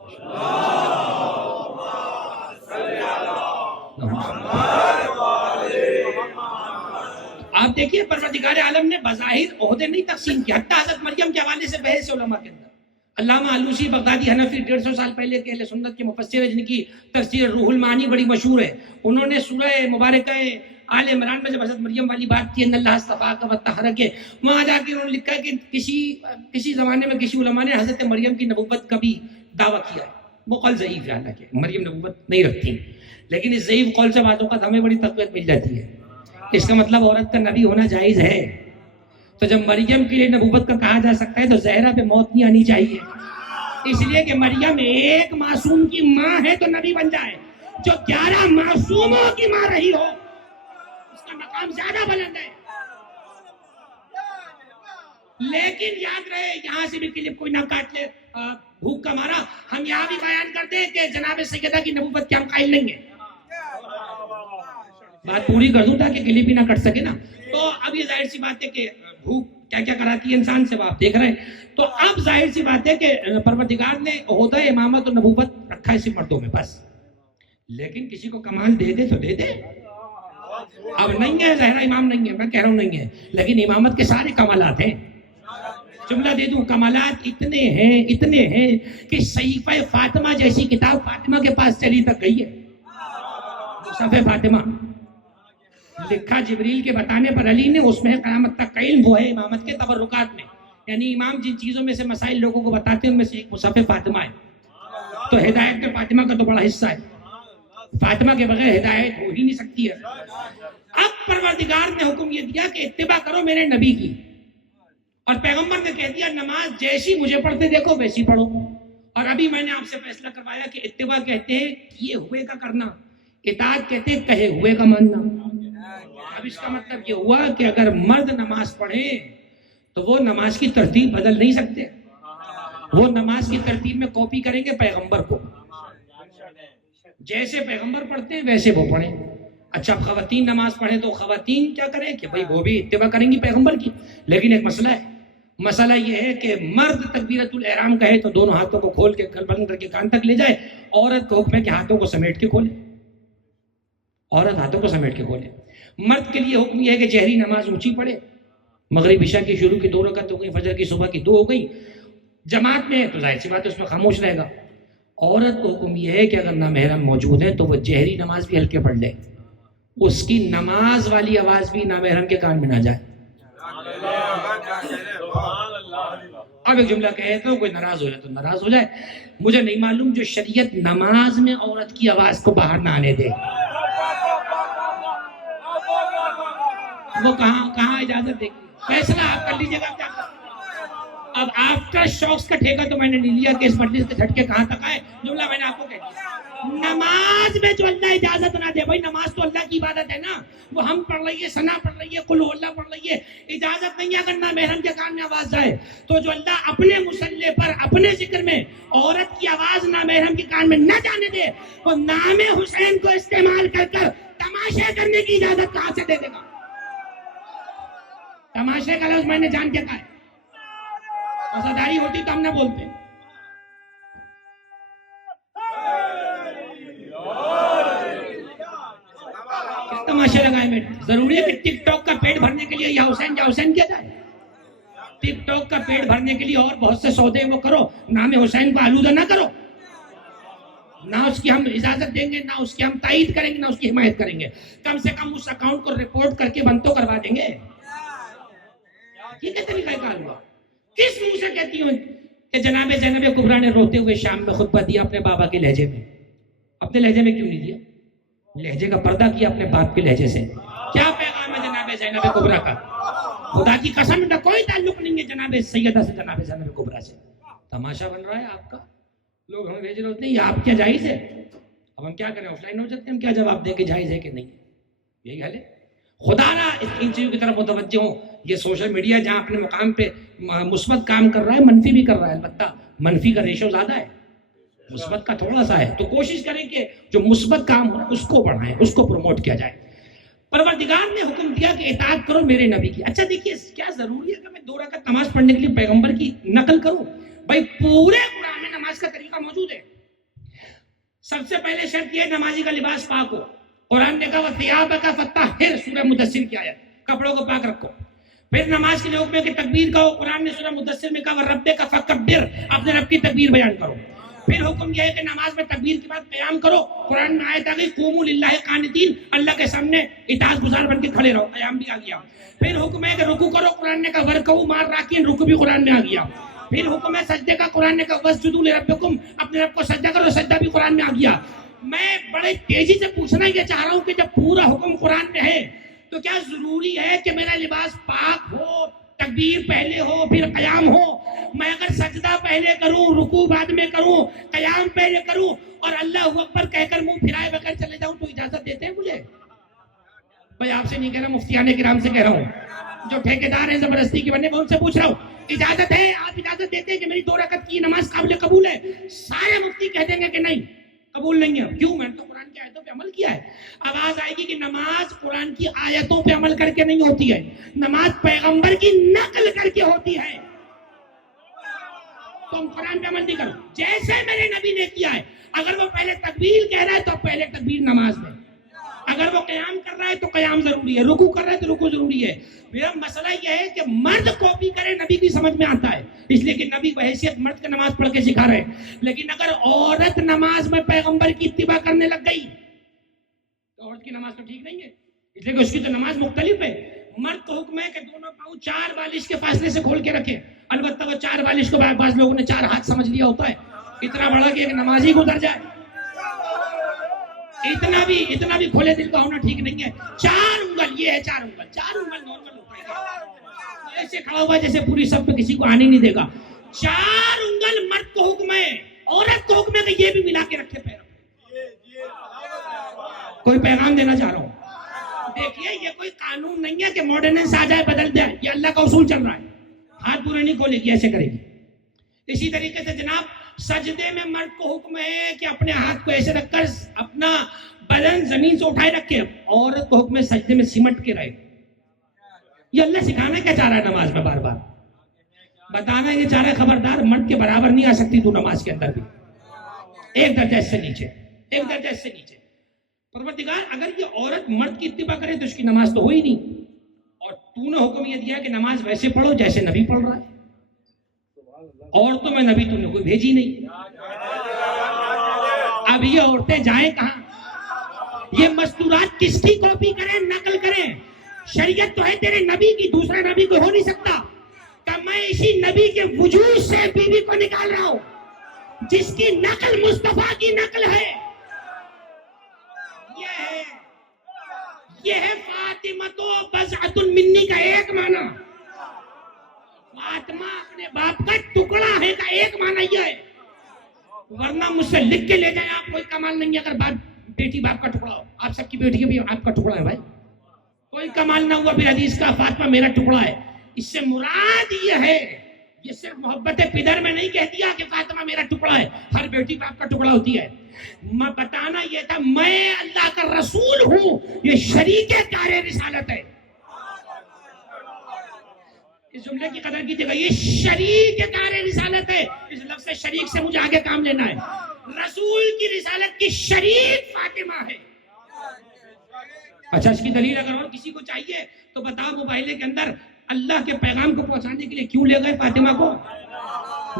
آپ دیکھیے پروردگار عالم نے بظاہر عہدے نہیں تقسیم کیا. حتیٰ حضرت مریم کے حوالے سے بحث علماء کے اندر. علامہ علوسی بغدادی حنفی 150 سال پہلے کے اہل سنت کے مفسر ہیں جن کی تفسیر روح المعانی بڑی مشہور ہے. انہوں نے سورہ مبارکہ آل عمران میں جب حضرت مریم والی بات کی ان اللہ اصطفاک وطہرک، وہاں جا کے انہوں نے لکھا ہے کہ کسی زمانے میں کسی علماء نے حضرت مریم کی نبوت کا بھی دعویٰ کیا ہے. وہ قول ضعیف ہے، حالانکہ مریم نبوت نہیں رکھتی، لیکن اس ضعیف قول سے بعض اوقات ہمیں بڑی تقویت مل جاتی ہے. اس کا مطلب عورت کا نبی ہونا جائز ہے. تو جب مریم کے لیے نبوت کا کہا جا سکتا ہے تو زہرا پہ موت نہیں آنی چاہیے، اس لیے کہ مریم ایک معصوم کی ماں ہے تو نبی بن جائے. جو 11 معصوموں کی ماں رہی ہو اس کا مقام زیادہ بلند ہے. لیکن یاد رہے، یہاں سے بھی کلپ کوئی نہ کاٹ لے بھوک کا مارا، ہم یہاں بھی بیان کرتے ہیں کہ جناب سیدہ کی نبوت کے ہم قائل نہیں ہیں. بات پوری کر دوں تاکہ کلپ بھی نہ کٹ سکے نا. تو اب یہ ظاہر سی بات ہے کہ بھوک کیا کیا کراتی ہے انسان سے، آپ دیکھ رہے ہیں. تو اب ظاہر سی بات ہے کہ پروردگار نے عہدہ امامت و نبوت رکھا ہے صرف مردوں میں بس. لیکن کسی کو کمال دے دے تو دے دے. اب نہیں ہے زہرا امام نہیں ہے، میں کہہ رہا ہوں نہیں ہے، لیکن امامت کے سارے کمالات ہیں. جملہ دے دوں، کمالات اتنے ہیں کہ صحیفہ فاطمہ جیسی کتاب فاطمہ کے پاس چلی تک گئی ہے. مصحف فاطمہ لکھا جبریل کے بتانے پر علی نے، اس میں قیامت تک کا علم وہ ہے امامت کے تبرکات میں. یعنی امام جن چیزوں میں سے مسائل لوگوں کو بتاتے ہیں ان میں سے ایک مصحف فاطمہ ہے. تو ہدایت میں فاطمہ کا تو بڑا حصہ ہے. فاطمہ کے بغیر ہدایت ہو ہی نہیں سکتی ہے. اب پروردگار نے حکم یہ دیا کہ اتباع کرو میرے نبی کی، اور پیغمبر نے کہہ دیا نماز جیسی مجھے پڑھتے دیکھو ویسی پڑھو. اور ابھی میں نے آپ سے فیصلہ کروایا کہ اتباع کہتے ہیں کیے ہوئے کا کرنا، اطاعت کہتے ہیں کہے ہوئے کا ماننا. اب اس کا مطلب یہ ہوا کہ اگر مرد نماز پڑھے تو وہ نماز کی ترتیب بدل نہیں سکتے. وہ نماز کی ترتیب میں کاپی کریں گے پیغمبر کو، جیسے پیغمبر پڑھتے ہیں ویسے وہ پڑھیں. اچھا اب خواتین نماز پڑھیں تو خواتین کیا کریں کہ بھائی وہ بھی اتباع کریں گی پیغمبر کی. لیکن ایک مسئلہ ہے، مسئلہ یہ ہے کہ مرد تکبیرۃ الاحرام کہے تو دونوں ہاتھوں کو کھول کے بند کر کے کان تک لے جائے. عورت کو حکم ہے کہ ہاتھوں کو سمیٹ کے کھولے. عورت ہاتھوں کو سمیٹ کے کھولے. مرد کے لیے حکم یہ ہے کہ جہری نماز اونچی پڑھے. مغرب عشاء کی شروع کی 2 رکعت ہو گئی، فجر کی صبح کی 2 ہو گئی. جماعت میں تو ظاہر سی بات ہے اس میں خاموش رہے گا. عورت کو حکم یہ ہے کہ اگر نامحرم موجود ہے تو وہ جہری نماز بھی ہلکے پڑھ لے، اس کی نماز والی آواز بھی نامحرم کے کان میں نہ جائے. اب ایک جملہ کہے تو کوئی ناراض ہو جائے تو ناراض ہو جائے، مجھے نہیں معلوم جو شریعت نماز میں عورت کی آواز کو باہر نہ آنے دے وہ کہاں اجازت دے گی. فیصلہ آپ کر لیجیے گا. اب آفٹر شوکس کا ٹھیکہ تو میں نے نہیں لیا کہ اس مجلس کے جھٹکے کہاں تک آئے. جملہ میں نے آپ کو کہہ دیا، نماز میں جو اللہ اجازت نہ دے، بھائی نماز تو اللہ کی عبادت ہے نا، وہ ہم پڑھ رہی ہے، ثنا پڑھ رہی ہے، قل اللہ پڑھ رہی ہے، اجازت نہیں ہے اگر نامحرم کے کان میں آواز جائے. تو جو اللہ اپنے مصلی پر اپنے ذکر میں عورت کی آواز نامحرم کے کان میں نہ جانے دے، وہ نام حسین کو استعمال کر کر تماشے کرنے کی اجازت کہاں سے دے دے گا. تماشے کا لفظ میں نے جان کے کہا ہے، وفاداری ہوتی تو ہم نہ بولتے. کس تماشے لگائے میں؟ ضروری ہے کہ ٹک ٹاک کا پیٹ بھرنے کے لیے یا حسین کیا جائے؟ ٹک ٹاک کا پیٹ بھرنے کے لیے اور بہت سے سودے وہ کرو، نام حسین کو آلودہ نہ کرو. نہ اس کی ہم اجازت دیں گے، نہ اس کی ہم تائید کریں گے، نہ اس کی حمایت کریں گے. کم سے کم اس اکاؤنٹ کو رپورٹ کر کے بند تو کروا دیں گے. یہ کیا طریقہ کار ہوا؟ کس منہ سے کہتی ہوں کہ جناب زینب کبریٰ نے روتے ہوئے شام میں خطبہ دیا اپنے بابا کے لہجے میں؟ اپنے لہجے میں کیوں نہیں دیا؟ لہجے کا پردہ کیا اپنے باپ کے لہجے سے. کیا پیغام ہے جناب زینب کبریٰ کا؟ خدا کی قسم کا کوئی تعلق نہیں ہے جناب سیدہ سے، جناب زینب کبریٰ سے. تماشا بن رہا ہے آپ کا. لوگ ہمیں بھیج رہے ہوتے ہیں یہ آپ کیا جائز ہے. اب ہم کیا کریں؟ آف لائن ہو جاتے ہیں، ہم کیا جواب دیں کہ جائز ہے کہ نہیں. یہی حال ہے. خدا را ان چیزوں کی طرف متوجہ ہوں. یہ سوشل میڈیا جہاں اپنے مقام پہ مثبت کام کر رہا ہے، منفی بھی کر رہا ہے. البتہ منفی کا ریشو زیادہ ہے، مثبت کا تھوڑا سا ہے. تو کوشش کریں کہ جو مثبت کام ہو اس کو بڑھائیں، اس کو پروموٹ کیا جائے. پروردگار نے حکم دیا کہ اطاعت کرو میرے نبی کی. اچھا دیکھیے کیا ضروری ہے کہ میں 2 رکعت نماز پڑھنے کے لیے پیغمبر کی نقل کروں؟ بھائی پورے قرآن میں نماز کا طریقہ موجود ہے. سب سے پہلے شرط یہ نمازی کا لباس پاک ہو. قرآن نے کہا وَثِيَابَكَ فَطَهِّرْ، سورہ مدثر کی آیت. کپڑوں کو پاک رکھو. پھر نماز کے لیے حکم ہے کہ تکبیر کہو. قرآن نے سورہ مدثر میں کہا وَرَبِّكَ فَكَبِّرْ، اپنے رب کی تکبیر بیان کرو. پھر حکم یہ ہے کہ نماز میں تکبیر کے بعد قیام کرو. قرآن میں آیت آ گئی قوموا للہ قانتین، اللہ کے سامنے اطاعت گزار بن کے کھڑے رہو. قیام بھی آ گیا. پھر حکم ہے کہ رکوع کرو. قرآن نے کہا وَارْكَعُوا مَعَ الرَّاكِعِينَ، رکوع بھی قرآن میں آ گیا. پھر حکم ہے سجدے کا. قرآن نے کہا وَاسْجُدُوا لِرَبِّكُمْ، اپنے رب کو سجدہ کرو. سجدہ بھی قرآن میں آ گیا. میں بڑے تیزی سے پوچھنا یہ چاہ رہا ہوں کہ جب پورا حکم قرآن میں ہے تو کیا ضروری ہے کہ میرا لباس پاک ہو، تکبیر پہلے ہو، پھر قیام ہو؟ میں اگر سجدہ پہلے کروں، رکوع بعد میں کروں، قیام پہلے کروں اور اللہ اکبر کہہ کر منہ پھرائے بغیر چلے جاؤں تو اجازت دیتے ہیں مجھے؟ بھائی آپ سے نہیں کہہ رہا، مفتیان کرام سے کہہ رہا ہوں. جو ٹھیکیدار ہیں زبردستی کے بنے میں ان سے پوچھ رہا ہوں اجازت ہے؟ آپ اجازت دیتے ہیں کہ میری 2 رکعت کی نماز قابل قبول ہے؟ سارے مفتی کہہ دیں گے کہ نہیں، قبول نہیں ہے. کیوں؟ میں نے تو قرآن کی آیتوں پہ عمل کیا ہے. آواز آئے گی کہ نماز قرآن کی آیتوں پہ عمل کر کے نہیں ہوتی ہے، نماز پیغمبر کی نقل کر کے ہوتی ہے. تم قرآن پہ عمل نہیں کرو جیسے میرے نبی نے کیا ہے. اگر وہ پہلے تکبیر کہہ رہا ہے تو پہلے تکبیر نماز میں. اگر وہ قیام کر رہا ہے تو قیام ضروری ہے، رکوع کر رہا ہے تو رکوع ضروری ہے. میرا مسئلہ یہ ہے کہ مرد کاپی کرے نبی کی سمجھ میں آتا ہے، اس لیے کہ نبی بحیثیت مرد کا نماز پڑھ کے سکھا رہے ہیں. لیکن اگر عورت نماز میں پیغمبر کی اتباع کرنے لگ گئی تو عورت کی نماز تو ٹھیک نہیں ہے، اس لیے کہ اس کی تو نماز مختلف ہے. مرد کو حکم ہے کہ دونوں پاؤں 4 بالش کے فاصلے سے کھول کے رکھے. البتہ وہ 4 بالش کو بعض لوگوں نے 4 ہاتھ سمجھ لیا ہوتا ہے، اتنا بڑا کہ ایک نمازی گزر جائے. اتنا بھی کھلے دل کا ہونا ٹھیک نہیں ہے. 4 انگل یہ ہے، 4 انگل نارمل ہوتا ہے، ایسے کھڑا ہوا جیسے پوری سب پہ کسی کو آنے نہیں دے گا. 4 انگل مرد کو حکم ہے، عورت کو حکم ہے کہ یہ بھی ملا کے رکھے پیر. کوئی پیغام دینا چاہ رہا ہوں. دیکھیے یہ کوئی قانون نہیں ہے کہ ماڈرنس آ جائے بدل جائے، یہ اللہ کا اصول چل رہا ہے. ہاتھ پورے نہیں کھولے گی، ایسے کرے گی. اسی طریقے سے جناب سجدے میں مرد کو حکم ہے کہ اپنے ہاتھ کو ایسے رکھ کر اپنا بدن زمین سے اٹھائے رکھے. عورت کو حکم ہے سجدے میں سمٹ کے رہے. یہ اللہ سکھانا کیا چاہ رہا ہے نماز میں؟ بار بار بتانا یہ چاہ رہا ہے خبردار مرد کے برابر نہیں آ سکتی تو نماز کے اندر بھی، ایک درجہ اس سے نیچے، ایک درجہ اس سے نیچے. پروردگار اگر یہ عورت مرد کی اتباع کرے تو اس کی نماز تو ہو ہی نہیں. اور تو نے حکم یہ دیا کہ نماز ویسے پڑھو جیسے نبی پڑھ رہا ہے. عورتوں میں نبی تو نے کوئی بھیجی نہیں. اب یہ عورتیں جائیں کہاں؟ یہ مستورات کس کی کاپی کریں، نقل کریں؟ شریعت تو ہے تیرے نبی کی، دوسرا نبی کوئی ہو نہیں سکتا. کہ میں اسی نبی کے وجود سے بیوی کو نکال رہا ہوں جس کی نقل مصطفیٰ کی نقل ہے. یہ ہے فاطمہ تو بضعۃ منی کا ایک معنی. فاطمہ اپنے باپ کا ٹکڑا ہے کا ایک معنی یہ ہے. ورنہ مجھ سے لکھ کے لے جائیں آپ، کوئی کمال نہیں ہے اگر بیٹی باپ کا ٹکڑا ہو. آپ سب کی بیٹی بھی آپ کا ٹکڑا ہے بھائی، کوئی کمال نہ ہوا. پھر حدیث کا فاطمہ میرا ٹکڑا ہے، اس سے مراد یہ ہے، یہ صرف محبت پدر میں نہیں کہہ دیا کہ فاطمہ میرا ٹکڑا ہے، ہر بیٹی باپ کا ٹکڑا ہوتی ہے. میں بتانا یہ تھا میں اللہ کا رسول ہوں، یہ شریک کار رسالت ہے. اس جملے کی قدر کیجیے گا، یہ شریک کار رسالت ہے. اس لفظ شریک سے مجھے آگے کام لینا ہے. رسول کی رسالت کی شریک فاطمہ ہے. اچھا اس کی دلیل اگر اور کسی کو چاہیے تو بتاؤ موبائل کے اندر اللہ کے پیغام کو پہنچانے کے لیے کیوں لے گئے فاطمہ کو؟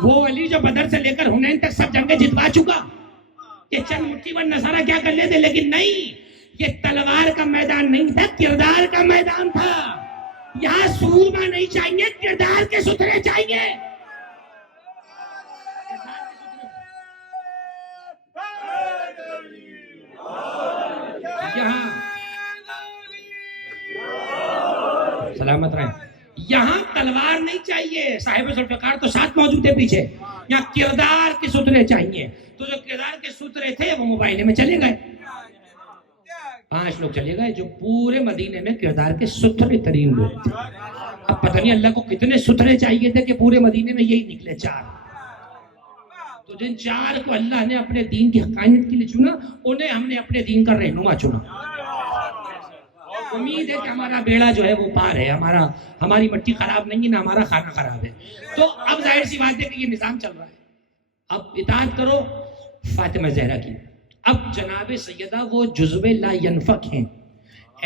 وہ علی جو بدر سے لے کر حنین تک سب جنگیں جتوا چکا، کہ چند مٹھی بھر نصارہ کیا کر لیتے، لیکن نہیں، یہ تلوار کا میدان نہیں تھا، کردار کا میدان تھا. یہاں سورما نہیں چاہیے، کردار کے ستھرے چاہیے. یہاں سلامت رہیں، یہاں تلوار نہیں چاہیے، صاحب ذوالفقار تو ساتھ موجود ہے پیچھے. یہاں کردار کے سترے چاہیے. تو جو کردار کے سترے تھے وہ موبائل میں چلے گئے. 5 لوگ چلے گئے جو پورے مدینے میں کردار کے سترے ترین لوگ تھے. اب پتہ نہیں اللہ کو کتنے سترے چاہیے تھے کہ پورے مدینے میں یہی نکلے 4. تو جن 4 کو اللہ نے اپنے دین کی حقانیت کے لیے چنا، انہیں ہم نے اپنے دین کا رہنما چنا. امید ہے کہ ہمارا بیڑا جو ہے وہ پار ہے، ہماری مٹی خراب نہیں ہے، نہ ہمارا کھانا خراب ہے. تو اب ظاہر سی بات ہے کہ یہ نظام چل رہا ہے. اب اطاعت کرو فاطمہ زہرا کی. اب جناب سیدہ وہ جزو لا ینفق ہیں،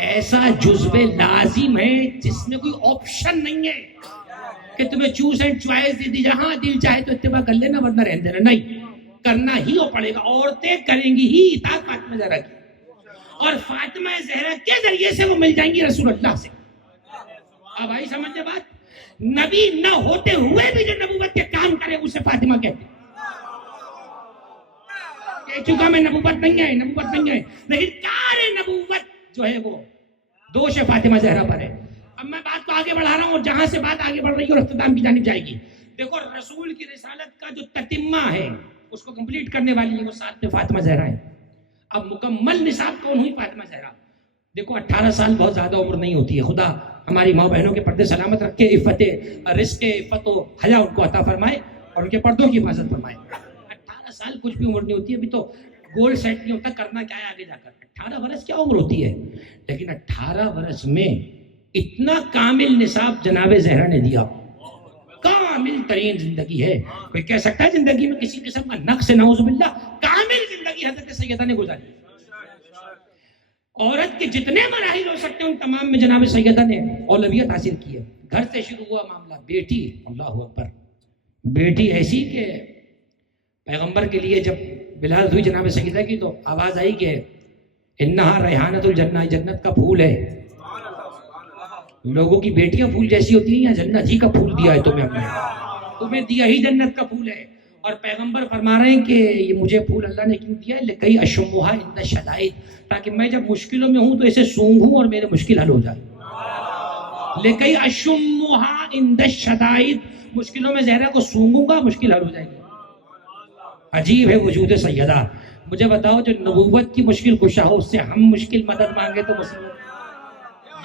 ایسا جزو لازم ہے جس میں کوئی آپشن نہیں ہے کہ تمہیں چوز اینڈ چوائس دے دی، جہاں دل چاہے تو اتباع کر لینا ورنہ رہنے دینا. نہیں، کرنا ہی وہ پڑے گا. عورتیں کریں گی ہی اطاعت فاطمہ زہرا کی، اور فاطمہ زہرا کے ذریعے سے وہ مل جائیں گی رسول اللہ سے. اب آئی سمجھے بات؟ نبی نہ ہوتے ہوئے بھی جو نبوت کے کام کرے اسے فاطمہ کہتے ہیں. کہہ چکا میں نبوت نہیں ہے، نبوت نہیں ہے، لیکن کار نبوت جو ہے وہ دوش فاطمہ زہرا پر ہے. اب میں بات کو آگے بڑھا رہا ہوں، اور جہاں سے بات آگے بڑھ رہی ہے اور اختتام کی جانب جائے گی. دیکھو رسول کی رسالت کا جو تتمہ ہے اس کو کمپلیٹ کرنے والی ہے وہ ساتھ میں فاطمہ زہرا ہے. اب مکمل نصاب کون ہوئی؟ فاطمہ زہرا. دیکھو 18 سال بہت زیادہ عمر نہیں ہوتی ہے. خدا ہماری ماں بہنوں کے پردے سلامت رکھے، عفت رزق عفت و حیا ان کو عطا فرمائے اور ان کے پردوں کی حفاظت فرمائے. 18 سال کچھ بھی عمر نہیں ہوتی ہے. ابھی تو گول سیٹ نہیں ہوتا، کرنا کیا ہے آگے جا کر. 18 برس کیا عمر ہوتی ہے، لیکن 18 برس میں اتنا کامل نصاب جناب زہرا نے دیا. کامل ترین زندگی ہے. کوئی کہہ سکتا ہے زندگی میں کسی قسم کا نقص؟ نعوذ باللہ. کامل زندگی حضرت سیدہ نے گزاری. عورت کے جتنے مراحل ہو سکتے ہیں ان تمام میں جناب سیدہ نے اولویت حاصل کی ہے. گھر سے شروع ہوا معاملہ. بیٹی، اللہ اکبر، بیٹی ایسی کہ پیغمبر کے لیے جب ولادت ہوئی جناب سیدہ کی تو آواز آئی کہ انہا ریحانۃ الجنہ، جنت کا پھول ہے. لوگوں کی بیٹیاں پھول جیسی ہوتی ہیں، یا جنت ہی کا پھول دیا ہے تمہیں؟ تمہیں دیا ہی جنت کا پھول ہے. اور پیغمبر فرما رہے ہیں کہ یہ مجھے پھول اللہ نے کیوں دیا ہے؟ لکئی اشمھا عند الشدائد، تاکہ میں جب مشکلوں میں ہوں تو اسے سونگھوں اور میرے مشکل حل ہو جائے. لکئی اشمھا عند الشدائد، مشکلوں میں زہرا کو سونگوں گا، مشکل حل ہو جائے گی. عجیب ہے وجود سیدہ. مجھے بتاؤ جو نبوت کی مشکل کشا ہو اس سے ہم مشکل مدد مانگے تو مصیبت.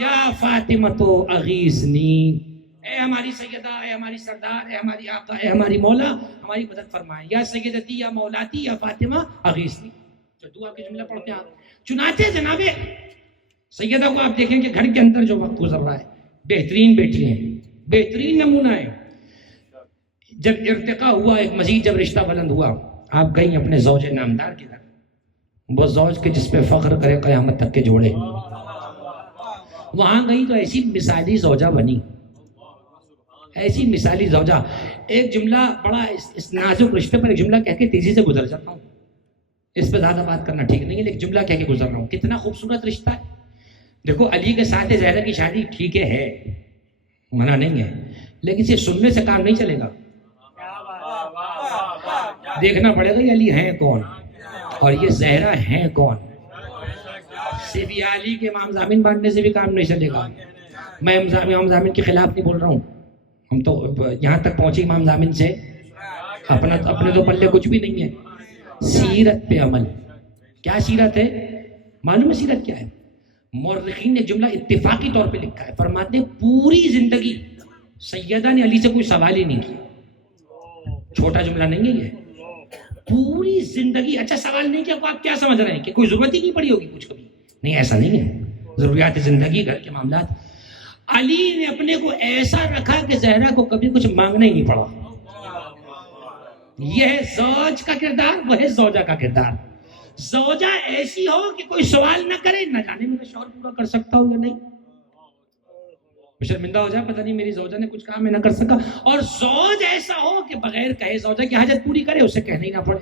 یا فاطمہ تو اغیثنی، اے ہماری سیدہ، اے ہماری سردار، اے ہماری آقا، اے ہماری مولا، ہماری مدد فرمائیں. یا سیدتی، یا مولاتی، یا فاطمہ اغیثنی. جو دعا کے جملہ پڑھتے ہیں آپ. چنانچہ جناب سیدہ کو آپ دیکھیں کہ گھر کے اندر جو وقت گزر رہا ہے، بہترین بیٹی ہیں، بہترین نمونہ ہے. جب ارتقا ہوا، ایک مزید جب رشتہ بلند ہوا، آپ گئیں اپنے زوج نامدار کے گھر. وہ زوج کے جس پہ فخر کرے قیامت تک کے جوڑے. وہاں گئی تو ایسی مثالی زوجہ بنی، ایسی مثالی زوجہ. ایک جملہ بڑا اس نازک رشتے پر ایک جملہ کہہ کے تیزی سے گزر جاتا ہوں، اس پہ زیادہ بات کرنا ٹھیک نہیں ہے، لیکن جملہ کہہ کے گزر رہا ہوں. کتنا خوبصورت رشتہ ہے. دیکھو علی کے ساتھ زہرا کی شادی ٹھیک ہے، منع نہیں ہے، لیکن صرف سننے سے کام نہیں چلے گا. دیکھنا پڑے گا یہ علی ہیں کون اور یہ زہرا ہیں کون. صرف یہ علی کے امام ضامن باندھنے سے بھی کام نہیں چلے گا. میں امام ضامن کے خلاف نہیں بول رہا ہوں، ہم تو یہاں تک پہنچے امام ضامن سے، اپنے تو پلے کچھ بھی نہیں ہے. سیرت پہ عمل. کیا سیرت ہے؟ معلوم ہے سیرت کیا ہے؟ مورخین نے جملہ اتفاقی طور پہ لکھا ہے، فرماتے ہیں پوری زندگی سیدہ نے علی سے کوئی سوال ہی نہیں کیا. چھوٹا جملہ نہیں ہے یہ. پوری زندگی اچھا سوال نہیں کیا. آپ کیا سمجھ رہے ہیں کہ کوئی ضرورت ہی نہیں پڑی ہوگی کچھ کبھی؟ نہیں، ایسا نہیں ہے. ضروریات زندگی، گھر کے معاملات. علی نے اپنے کو ایسا رکھا کہ زہرا کو کبھی کچھ مانگنا ہی نہیں پڑا. یہ ہے زوج کا کردار، وہ ہے زوجہ کا کردار. زوجہ ایسی ہو کہ کوئی سوال نہ کرے، نہ جانے میرا شوہر پورا کر سکتا ہو یا نہیں، شرمندہ ہو جائے، پتہ نہیں میری زوجہ نے کچھ کہا میں نہ کر سکا. اور زوج ایسا ہو کہ بغیر کہے زوجہ کی حاجت پوری کرے، اسے کہنا ہی نہ پڑے.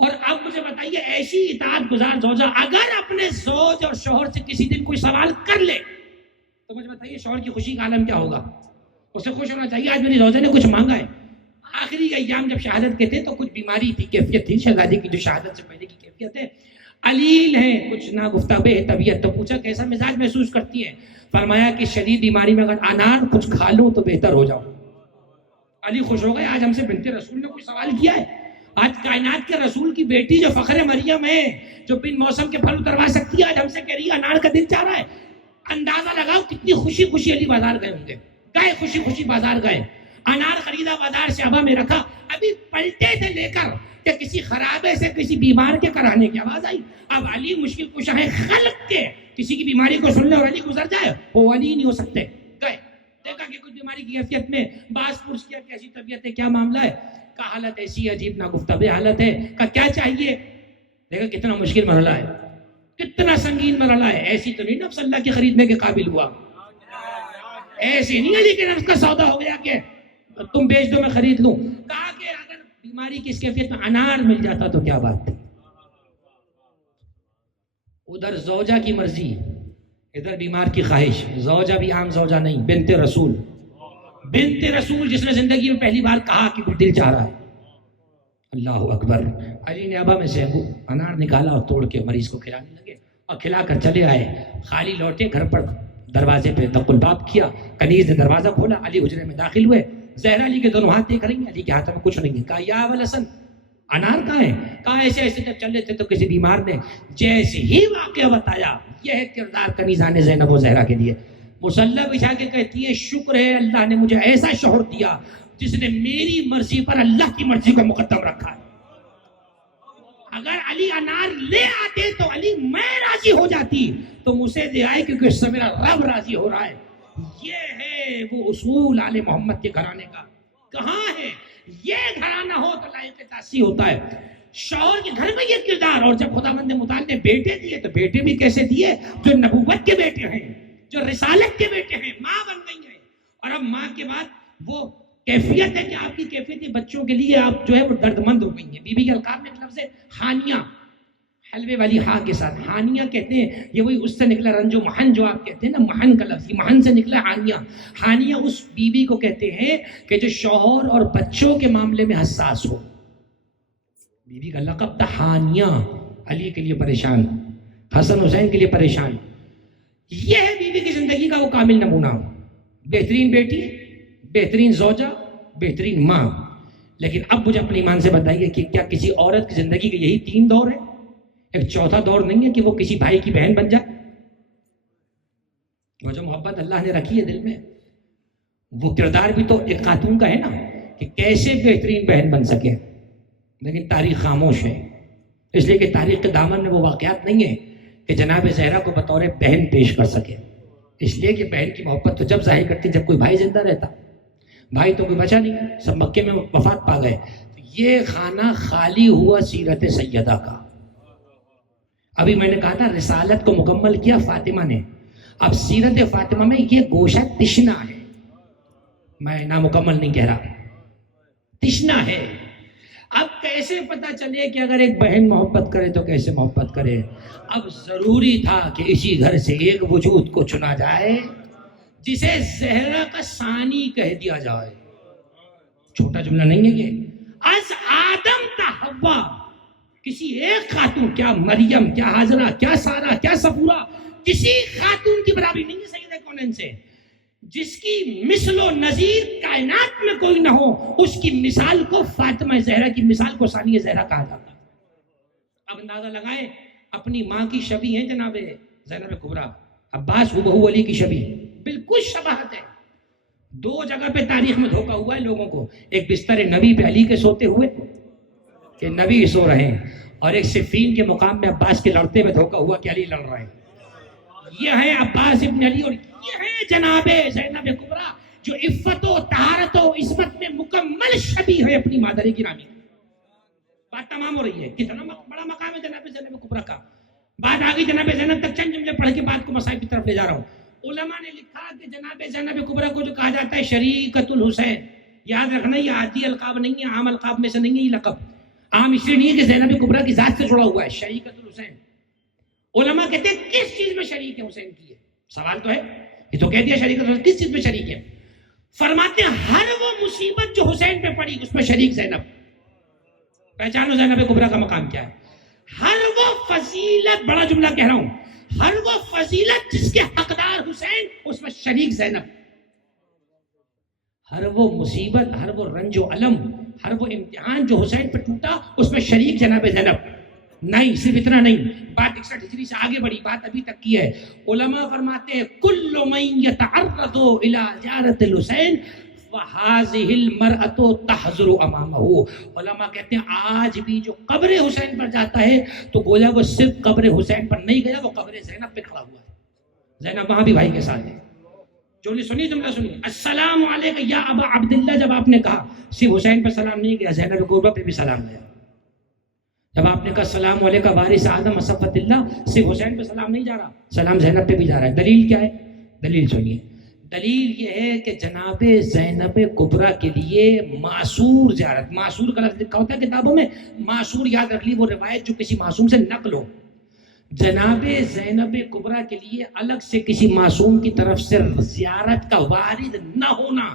اور اب مجھے بتائیے ایسی اطاعت گزار زوجہ اگر اپنے زوج اور شوہر سے کسی دن کوئی سوال کر لے تو مجھے بتائیے شوہر کی خوشی کا عالم کیا ہوگا؟ اسے خوش ہونا چاہیے آج میری زوجہ نے کچھ مانگا ہے. آخری ایام جب شہادت کے تھے تو کچھ بیماری تھی، کیفیت تھی شہزادی کی جو شہادت سے پہلے کی کیفیت ہے، علیل ہے، کچھ نا گفتگو ہے طبیعت. تو پوچھا کیسا مزاج محسوس کرتی ہے؟ فرمایا کہ شدید بیماری میں اگر انار کچھ کھا لوں تو بہتر ہو جاؤں. علی خوش ہو گئے. آج ہم سے بنت رسول نے کوئی سوال کیا ہے؟ آج کائنات کے رسول کی بیٹی جو فخر مریم ہے، جو بن موسم کے پھل اتروا سکتی ہے، آج ہم سے کہہ رہی ہے انار کا دل چاہ رہا ہے. اندازہ لگاؤ کتنی خوشی خوشی علی بازار گئے ہوں گے. گئے خوشی خوشی بازار گئے، انار خریدا، بازار سے ابا میں رکھا، ابھی پلٹے تھے لے کر کہ کسی خرابے سے کسی بیمار کے کرانے کی آواز آئی. اب علی مشکل کشا ہے خلق کے، کسی کی بیماری کو سن لے اور علی گزر جائے، وہ علی نہیں ہو سکتے. گئے دیکھا کہ کچھ بیماری کی کیفیت میں باس پرس کیا، کیسی طبیعت ہے، کیا معاملہ ہے؟ کا حالت ایسی عجیب ناگفتگو حالت ہے. کا کیا چاہیے؟ دیکھا کتنا مشکل مرحلہ ہے، کتنا سنگین مرحلہ ہے. ایسی تو نہیں نفس اللہ کے خریدنے کے قابل ہوا، ایسی نہیں ہے لیکن نفس کا سودا ہو گیا کہ تم بیچ دو میں خرید لوں. کہا کہ اگر بیماری کی اس کیفیت میں انار مل جاتا تو کیا بات تھی. ادھر زوجہ کی مرضی، ادھر بیمار کی خواہش. زوجہ بھی عام زوجہ نہیں، بنت رسول، بنت رسول جس نے زندگی میں پہلی بار کہا کہ کوئی دل چاہ رہا ہے. اللہ اکبر. علی نے ابا میں سے انار نکالا اور توڑ کے مریض کو کھلانے لگے اور کھلا کر چلے آئے. خالی لوٹے گھر پر، دروازے پہ دق الباب کیا، کنیز نے دروازہ کھولا، علی حجرے میں داخل ہوئے. زہرا علی کے دونوں ہاتھ دیکھ رہی ہیں، علی کے ہاتھ میں کچھ نہیں ہے. کہا یا ابوالحسن انار کہاں ہے؟ کہا ایسے ایسے جب چل رہے تھے تو کسی بیمار نے جیسے ہی واقعہ بتایا. یہ ہے کردار کنیزان زینب و زہرا کے لیے. مصلی بچھا کے کہتی ہے شکر ہے اللہ نے مجھے ایسا شوہر دیا جس نے میری مرضی پر اللہ کی مرضی کو مقدم رکھا ہے. اگر علی انار لے آتے تو علی میں راضی ہو جاتی، تو مجھے دے آئے کیونکہ اس سے میرا رب راضی ہو رہا ہے. یہ ہے وہ اصول آل محمد کے گھرانے کا. کہاں ہے یہ گھرانہ ہو تو لائق تاسی ہوتا ہے. شوہر کے گھر میں یہ کردار. اور جب خدا مند متعال نے بیٹے دیے تو بیٹے بھی کیسے دیے؟ جو نبوت کے بیٹے ہیں، جو رسالت کے بیٹے ہیں. ماں بن گئی ہیں اور اب ماں کے بعد وہ کیفیت ہے کہ آپ کی کیفیت بچوں کے لیے آپ جو ہے وہ درد مند ہو گئی ہیں. بی بی کے القاب میں ایک لفظ ہے ہانیہ، حلوے والی ہاں کے ساتھ ہانیہ کہتے ہیں. یہ وہی اس سے نکلا رنج و محن جو آپ کہتے ہیں نا، محن کا لفظ، یہ محن سے نکلا ہانیہ. ہانیہ اس بیوی کو کہتے ہیں کہ جو شوہر اور بچوں کے معاملے میں حساس ہو. بیوی کا لقب تھا ہانیہ. علی کے لیے پریشان، حسن حسین کے لیے پریشان. یہ ہے بیوی کی زندگی کا وہ کامل نمونہ. بہترین بیٹی، بہترین زوجہ، بہترین ماں. لیکن اب مجھے اپنے ایمان سے بتائیے کہ کیا کسی عورت کی زندگی کے یہی 3 دور ہیں؟ ایک چوتھا دور نہیں ہے کہ وہ کسی بھائی کی بہن بن جائے؟ وہ جو محبت اللہ نے رکھی ہے دل میں، وہ کردار بھی تو ایک خاتون کا ہے نا کہ کیسے بہترین بہن بن سکے. لیکن تاریخ خاموش ہے، اس لیے کہ تاریخ کے دامن میں وہ واقعات نہیں ہے کہ جناب زہرا کو بطور بہن پیش کر سکے. اس لیے کہ بہن کی محبت تو جب ظاہر کرتی جب کوئی بھائی زندہ رہتا. بھائی تو کوئی بچا نہیں، سب مکے میں وفات پا گئے. یہ خانہ خالی ہوا سیرت سیدہ کا. ابھی میں نے کہا تھا رسالت کو مکمل کیا فاطمہ نے، اب سیرت فاطمہ میں یہ گوشہ تشنا ہے. میں نامکمل نہیں کہہ رہا، تشنا ہے. اب کیسے پتا چلے کہ اگر ایک بہن محبت کرے تو کیسے محبت کرے؟ اب ضروری تھا کہ اسی گھر سے ایک وجود کو چنا جائے جسے زہرا کا ثانی کہہ دیا جائے. چھوٹا جملہ نہیں ہے یہ. از آدم تا حوا کسی ایک خاتون، کیا مریم، کیا حاجرہ، کیا سارہ، کیا صفورہ، کسی خاتون کی برابری نہیں ہے سیدہ کونین سے. جس کی مثل و نظیر کائنات میں کوئی نہ ہو، اس کی مثال کو فاطمہ زہرا کی مثال کو ثانی زہرا کہا جاتا. اب اندازہ لگائیں، اپنی ماں کی شبیہ ہیں جناب زینب کبریٰ. عباس بہو علی کی شبیہ، بالکل شباہت ہے. 2 جگہ پہ تاریخ میں دھوکہ ہوا ہے لوگوں کو. ایک بستر نبی پہ علی کے سوتے ہوئے کہ نبی سو رہے ہیں، اور ایک صفین کے مقام میں عباس کے لڑتے میں دھوکہ ہوا کہ علی لڑ رہے ہیں. یہ ہے عباس ابن علی اور یہ ہے جناب زینب کبریٰ جو عفت و طہارت و عصمت میں مکمل شبیہ ہے اپنی مادر گرامی. بات تمام ہو رہی ہے. کتنا بڑا مقام ہے جناب زینب کبریٰ کا. بات آگئی جناب زینب تک. چند جملے پڑھ کے بات کو مصائب کی طرف لے جا رہا ہوں. علماء نے لکھا کہ جناب زینب کبریٰ کو جو کہا جاتا ہے شریکۃ الحسین، یاد رکھنا یہ عادی القاب نہیں ہے، عام القاب میں سے نہیں ہے یہ لقب. عام اس لیے نہیں ہے کہ زینب کبریٰ کی ذات سے جڑا ہوا ہے، شریکت الحسین۔ علماء کہتے ہیں کس چیز میں شریک ہے حسین کی ہے؟ سوال تو ہے، یہ تو کہہ دیا شریکت الحسین، کس چیز میں شریک ہے؟ فرماتے ہیں ہر وہ مصیبت جو حسین پہ پڑی اس میں شریک زینب۔ پہچانو زینب کبریٰ کا مقام کیا ہے۔ ہر وہ فضیلت، بڑا جملہ کہہ رہا ہوں، ہر وہ فضیلت جس کے حقدار حسین اس میں شریک زینب۔ ہر وہ مصیبت، ہر وہ رنج و علم، ہر وہ امتحان جو حسین پہ ٹوٹا اس میں شریک جناب زینب۔ نہیں صرف اتنا نہیں، بات 61 ہجری سے آگے بڑھی، بات ابھی تک کی ہے۔ علماء فرماتے ہیں کل من یتعرض الی زیارت الحسین وهذه المرأة تحضر امامه۔ علماء کہتے ہیں آج بھی جو قبر حسین پر جاتا ہے تو گویا وہ صرف قبر حسین پر نہیں گیا، وہ قبر زینب پہ کھڑا ہوا ہے۔ زینب وہاں بھی بھائی کے ساتھ ہے۔ جو نہیں سنی جملہ سنی، السلام علیک یا ابا عبداللہ، جب آپ نے کہا صرف حسین پر سلام نہیں گیا، زینب کبریٰ پہ بھی سلام گیا۔ جب آپ نے کہا السلام علیک وارث آدم صفوت اللہ، صرف حسین پہ سلام نہیں جا رہا، سلام زینب پہ بھی جا رہا ہے۔ دلیل کیا ہے؟ دلیل سنیے۔ دلیل یہ ہے کہ جناب زینب کبریٰ کے لیے معصور زیارت، معصور کا لفظ لکھا ہوتا ہے کتابوں میں، معصور یاد رکھ لی وہ روایت جو کسی معصوم سے نقل ہو۔ جناب زینب کبریٰ کے لیے الگ سے کسی معصوم کی طرف سے زیارت کا وارد نہ ہونا،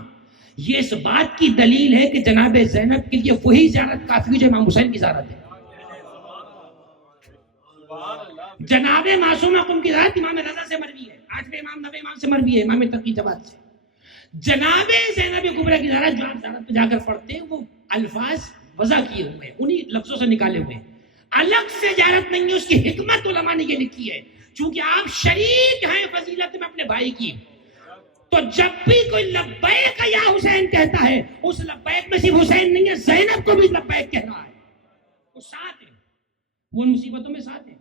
یہ اس بات کی دلیل ہے کہ جناب زینب کے لیے وہی زیارت کافی جو امام حسین کی زیارت ہے۔ جناب معصوم حکم کی ذات امام رضا سے مروی ہے، 8ویں امام 9ویں امام سے مروی ہے، امام تقی جواد سے۔ جناب زینب کبریٰ کی زیارت جو آپ زیارت پہ جا کر پڑھتے ہیں وہ الفاظ وضع کیے ہوئے ہیں، انہی لفظوں سے نکالے ہوئے ہیں، الگ سے زیارت نہیں ہے۔ اس کی حکمت علماء نے یہ لکھی ہے، چونکہ آپ شریک ہیں فضیلت میں اپنے بھائی کی، تو جب بھی کوئی لبیک یا حسین کہتا ہے اس لبیک میں صرف حسین نہیں ہے، زینب کو بھی لبیک کہہ رہا ہے، وہ ساتھ ہیں، وہ ان مصیبتوں میں ساتھ ہیں۔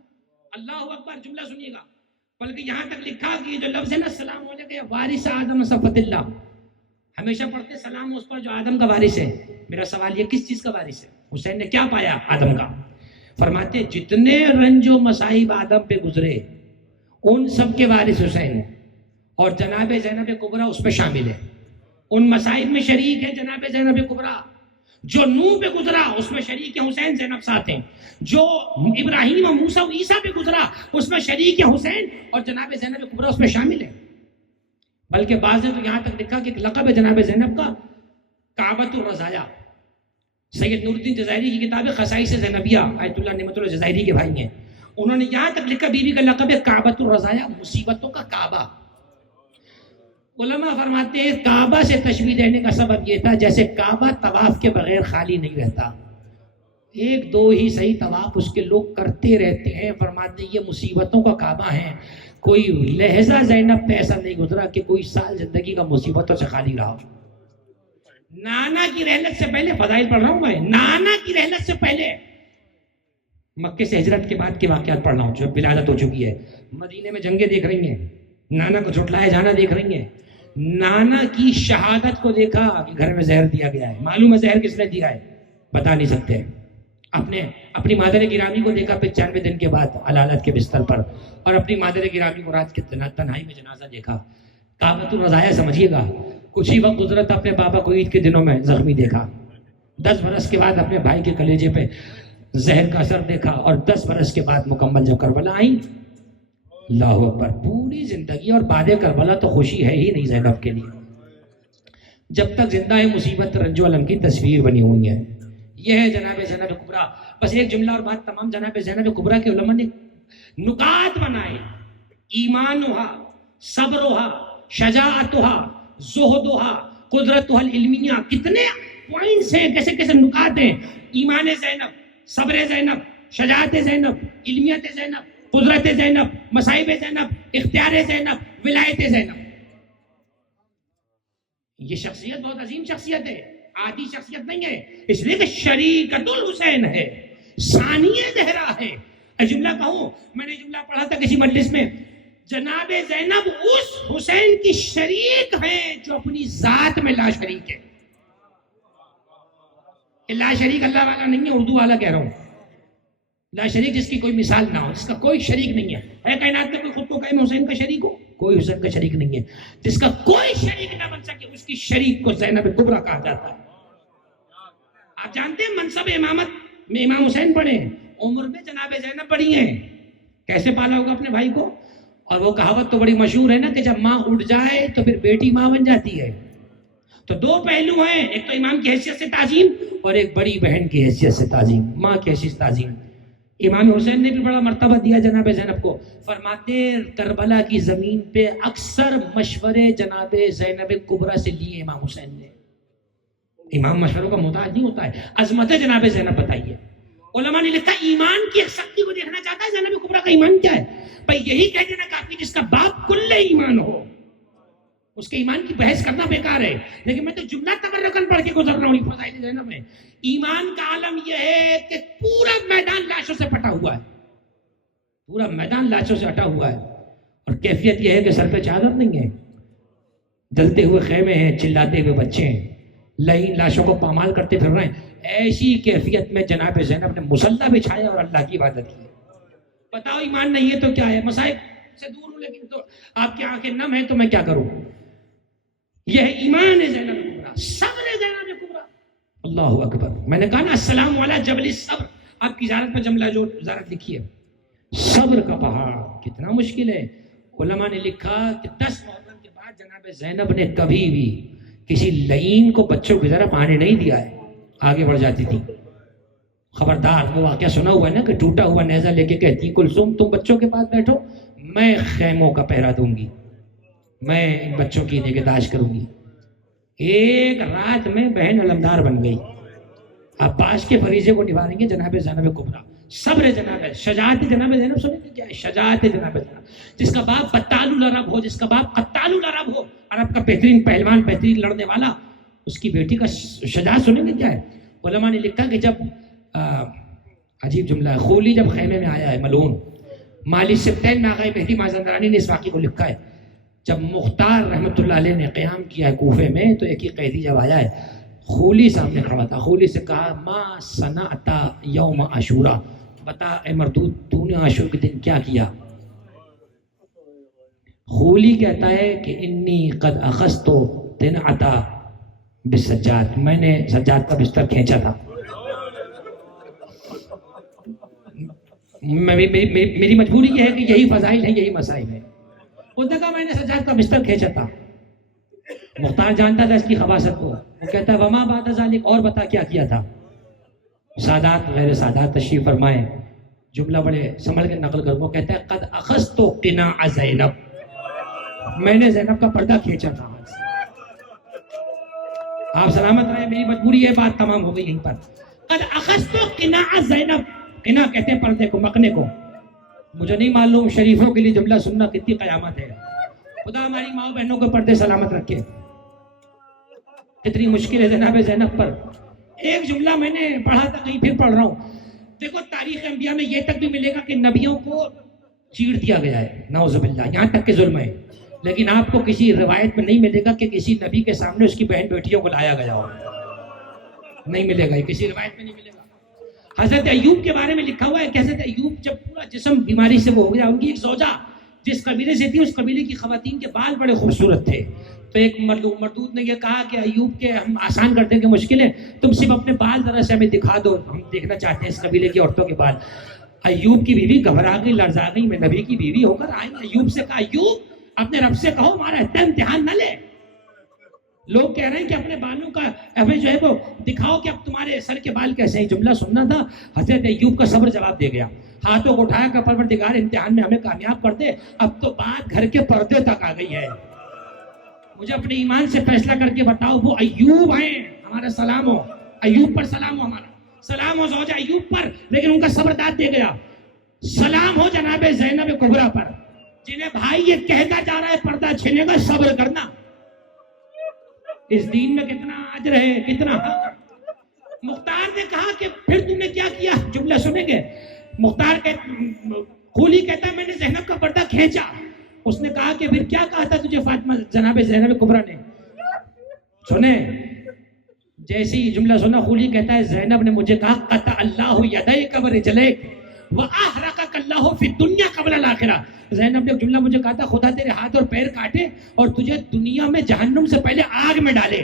اللہ اکبر، جملہ سنیے گا، بلکہ یہاں تک لکھا کہ جو لفظ ہے نا السلام علیکم یا وارث آدم صفوت اللہ، ہمیشہ پڑھتے سلام اس پر جو آدم کا وارث ہے۔ میرا سوال یہ کس چیز کا وارث ہے؟ حسین نے کیا پایا آدم کا؟ فرماتے جتنے رنج و مصائب آدم پہ گزرے ان سب کے وارث حسین ہیں، اور جناب زینب کبریٰ اس پہ شامل ہے، ان مصائب میں شریک ہے جناب زینب کبریٰ۔ جو نوح پہ گزرا اس میں شریک ہے حسین، زینب ساتھ ہیں۔ جو ابراہیم و موسیٰ و عیسیٰ پہ گزرا اس میں شریک ہے حسین، اور جناب زینب کبریٰ اس میں شامل ہے۔ بلکہ بعض نے تو یہاں تک لکھا کہ لقب ہے جناب زینب کا کعبۃ الرضایا۔ سید نور الدین جزائری کی کتاب ہے خصائص زینبیہ، آیت اللہ نعمت اللہ جزائری کے بھائی ہیں، انہوں نے یہاں تک لکھا بی بی کا لقب ہے کعبۃ الرضایا، مصیبتوں کا کعبہ۔ علماء فرماتے ہیں کعبہ سے تشبیہ دینے کا سبب یہ تھا جیسے کعبہ طواف کے بغیر خالی نہیں رہتا، ایک دو ہی صحیح طواف اس کے لوگ کرتے رہتے ہیں۔ فرماتے ہیں یہ مصیبتوں کا کعبہ ہے، کوئی لہجہ زینب پہ ایسا نہیں گزرا کہ کوئی سال زندگی کا مصیبتوں سے خالی رہا۔ نانا کی رحلت سے پہلے، فضائل پڑھ رہا ہوں میں، نانا کی رحلت سے پہلے مکے سے ہجرت کے بعد کے واقعات پڑھ رہا ہوں جو ولادت ہو چکی ہے، مدینے میں جنگیں دیکھ رہی ہیں، نانا کو جھٹلایا جانا دیکھ رہی ہیں، نانا کی شہادت کو دیکھا کہ گھر میں زہر دیا گیا ہے، معلوم ہے زہر کس نے دیا ہے، بتا نہیں سکتے، اپنی مادر گرامی کو دیکھا 95 دن کے بعد علالت کے بستر پر، اور اپنی مادر گرامی کو رات کے تنہائی میں جنازہ دیکھا۔ کعبۃ الرضایا سمجھیے گا، کچھ ہی وقت گزرا اپنے بابا کو عید کے دنوں میں زخمی دیکھا، 10 برس کے بعد اپنے بھائی کے کلیجے پہ زہر کا اثر دیکھا، اور 10 برس کے بعد مکمل جب کربلا آئی، اللہ اکبر، پوری زندگی اور بعد کربلا تو خوشی ہے ہی نہیں زینب کے لیے، جب تک زندہ ہے مصیبت رنج و علم کی تصویر بنی ہوئی ہے۔ یہ ہے جناب زینب کبریٰ۔ بس ایک جملہ اور بات، تمام جناب زینب کبریٰ کے علماء نے نکات بنائے، ایمانھا، صبرھا، شجاعتھا، زہدھا، قدرتھا العلمیہ، کتنے پوائنٹس ہیں، کیسے کیسے نکات ہیں، ایمان زینب، صبر زینب، شجاعت زینب، علمیت زینب، قدرت زینب، مصائب زینب، اختیار زینب، ولایت زینب۔ یہ شخصیت بہت عظیم شخصیت ہے، عادی شخصیت نہیں ہے، اس لیے کہ شریکت الحسین ہے، ثانی زہرا ہے۔ جملہ کہوں، میں نے جملہ پڑھا تھا کسی مجلس میں، جناب زینب اس حسین کی شریک ہیں جو اپنی ذات میں لا شریک ہے۔ لا شریک اللہ والا نہیں ہے، اردو والا کہہ رہا ہوں، لا شریک جس کی کوئی مثال نہ ہو، جس کا کوئی شریک نہیں ہے کائنات میں کوئی خود کو کہے میں حسین کا شریک ہوں، کوئی حسین کا شریک نہیں ہے، جس کا کوئی شریک نہ بن سکے اس کی شریک کو زینب کبریٰ کہا جاتا ہے۔ آپ جانتے ہیں منصب امامت میں امام حسین پڑھے، عمر میں جناب زینب پڑھی ہیں. کیسے پالا ہوگا اپنے بھائی کو؟ اور وہ کہاوت تو بڑی مشہور ہے نا کہ جب ماں اٹھ جائے تو پھر بیٹی ماں بن جاتی ہے. تو دو پہلو ہیں، ایک تو امام کی حیثیت سے تعظیم اور ایک بڑی بہن کی حیثیت سے تعظیم، ماں کی حیثیت سے تعظیم. امام حسین نے بھی بڑا مرتبہ دیا جناب زینب کو. فرماتے کربلا کی زمین پہ اکثر مشورے جناب زینب کبریٰ سے لیے امام حسین نے. امام مشوروں کا محتاج نہیں ہوتا ہے. عظمت جناب زینب بتائیے. علماء نے لکھا ایمان کی ایک سختی کو دیکھنا چاہتا ہے زینب کبریٰ کا ایمان کیا ہے. بھائی یہی کہہ دینا کافی جس کا باپ کل ایمان ہو، اس کے ایمان کی بحث کرنا بیکار ہے. لیکن میں تو جملہ تبرکن پڑھ کے گزر رہا ہوں فضائل زینب میں. ایمان کا عالم یہ ہے کہ پورا میدان لاشوں سے پٹا ہوا ہے، پورا میدان لاشوں سے ہٹا ہوا ہے. اور کیفیت یہ ہے کہ سر پہ چادر نہیں ہے، جلتے ہوئے خیمے ہیں، چلاتے ہوئے بچے ہیں، لائن لاشوں کو پامال کرتے پھر رہے ہیں. ایسی کیفیت میں جناب زینب نے مصلی بچھایا اور اللہ کی عبادت کی. بتاؤ ایمان نہیں ہے تو کیا ہے؟ مصائب سے دور ہوں لیکن تو آپ کی آنکھیں نم ہیں تو میں کیا کروں. یہ ہے ایمان زینب کبریٰ، صبر زینب کبریٰ. اللہ اکبر. میں نے کہا نا السلام علی جبل الصبر. آپ کی زیارت پر جملہ جو زیارت لکھی ہے، صبر کا پہاڑ کتنا مشکل ہے. علماء نے لکھا کہ 10 محرم کے بعد جناب زینب نے کبھی بھی کسی لعین کو بچوں کی طرف آنے نہیں دیا ہے، آگے بڑھ جاتی تھی. خبردار، وہ واقعہ سنا ہوا ہے نا کہ ٹوٹا ہوا نیزہ لے کے کہتی کلثوم تم بچوں کے پاس بیٹھو، میں خیموں کا پہرا دوں گی، میں ان بچوں کی نگہداشت کروں گی. ایک رات میں بہن علمدار بن گئی. عباس کے فریضے کو نبھا رہی ہے جناب زینب کبریٰ. صبر جناب، شجاعت جناب زینب سنیں گے کیا ہے؟ شجاعت جناب زینب. جس کا باپ بطال العرب ہو، جس کا باپ قتال العرب ہو، عرب کا بہترین پہلوان، بہترین لڑنے والا، اس کی بیٹی کا شجاعت سنیں گے کیا ہے؟ علماء نے لکھا کہ جب عجیب جملہ ہے، خولی جب خیمے میں آیا ہے ملعون، مالی سبتین میں آغای مہدی مازندرانی نے اس واقعے کو لکھا ہے. جب مختار رحمۃ اللہ علیہ نے قیام کیا ہے کوفے میں تو ایک ہی قیدی جب آیا ہے، خولی سامنے کھڑا تھا. خولی سے کہا ما صنعت یوم عاشورا، بتا اے مردود تو نے عاشور کے دن کیا کیا. خولی کہتا ہے کہ انی قد اخذت تنعتا بالسجاد، میں نے سجاد کا بستر کھینچا تھا. میری مجبوری یہ ہے کہ یہی فضائل ہیں، یہی مسائل ہیں. اس نے کہا میں نے سجاد کا بستر کھینچا تھا. مختار جانتا تھا اس کی خباثت کو. وہ کہتا ہے وما بعد ذالک، اور بتا کیا تھا. سادات غیر سادات تشریف فرمائے، جملہ بڑے سنبھل کے نقل کر. وہ کہتا ہے قد اخذت قناع زینب، میں نے زینب کا پردہ کھینچا تھا. آپ سلامت رہے، میری مجبوری ہے، بات تمام ہو گئی یہیں پر. قد اخذت قناع زینب، قناع کہتے ہیں پردے کو، مکنے کو. مجھے نہیں معلوم شریفوں کے لیے جملہ سننا کتنی قیامت ہے. خدا ہماری ماں بہنوں کو پردے سلامت رکھے. کتنی مشکل ہے جناب زینب پر. ایک جملہ میں نے پڑھا تھا، کہیں پھر پڑھ رہا ہوں. دیکھو تاریخ انبیاء میں یہ تک بھی ملے گا کہ نبیوں کو چیڑ دیا گیا ہے، نعوذ باللہ، یہاں تک کہ ظلم ہے. لیکن آپ کو کسی روایت میں نہیں ملے گا کہ کسی نبی کے سامنے اس کی بہن بیٹیوں کو لایا گیا ہو. نہیں ملے گا، یہ کسی روایت میں نہیں ملے گا. حضرت ایوب کے بارے میں لکھا ہوا ہے کہ حضرت ایوب جب پورا جسم بیماری سے وہ ہو گیا، ان کی ایک زوجہ جس قبیلے سے تھی، اس قبیلے کی خواتین کے بال بڑے خوبصورت تھے. تو ایک مردود نے یہ کہا کہ ایوب کے ہم آسان کر دیں گے مشکل ہے، تم صرف اپنے بال ذرا سے ہمیں دکھا دو، ہم دیکھنا چاہتے ہیں اس قبیلے کی عورتوں کے بال. ایوب کی بیوی گھبرا گئی، لرزا گئی. میں نبی کی بیوی ہو کر آئی. ایوب سے کہا ایوب اپنے رب سے کہو ہمارا اتنا امتحان نہ لے. لوگ کہہ رہے ہیں کہ اپنے بالوں کا جو ہے وہ دکھاؤ کہ اب تمہارے سر کے بال کیسے ہیں. جملہ سننا تھا. حضرت ایوب کا صبر جواب دے گیا، ہاتھوں کو اٹھایا کہ پروردگار امتحان میں ہمیں کامیاب کر دے. اب تو بات گھر کے پردے تک آ گئی ہے. مجھے اپنے ایمان سے فیصلہ کر کے بتاؤ وہ ایوب ہیں، ہمارا سلام ہو ایوب پر، سلام ہو ہمارا، سلام ہو زوجہ ایوب پر، لیکن ان کا صبر داد دے گیا. سلام ہو جناب زینب کبریٰ پر، جنہیں بھائی یہ کہتا جا رہا ہے پردہ چھینے گا، صبر کرنا. اس دین میں کتنا اجر ہے، کتنا حق. مختار نے کہا کہ پھر تم نے کیا کیا؟ جملہ سنیں گے. مختار خولی کہتا ہے میں نے زینب کا پردہ کھینچا. اس نے کہا کہ پھر کیا کہا تھا تجھے فاطمہ جناب زینب کبریٰ نے؟ سنیں جیسے ہی جملہ سنا، خولی کہتا ہے زینب نے مجھے کہا قطع اللہ یدیک ورجلیک واحرقک اللہ فی الدنیا قبل الاخرہ. زینب نے جملہ مجھے کہا تھا خدا تیرے ہاتھ اور پیر کاٹے اور تجھے دنیا میں جہنم سے پہلے آگ میں ڈالے.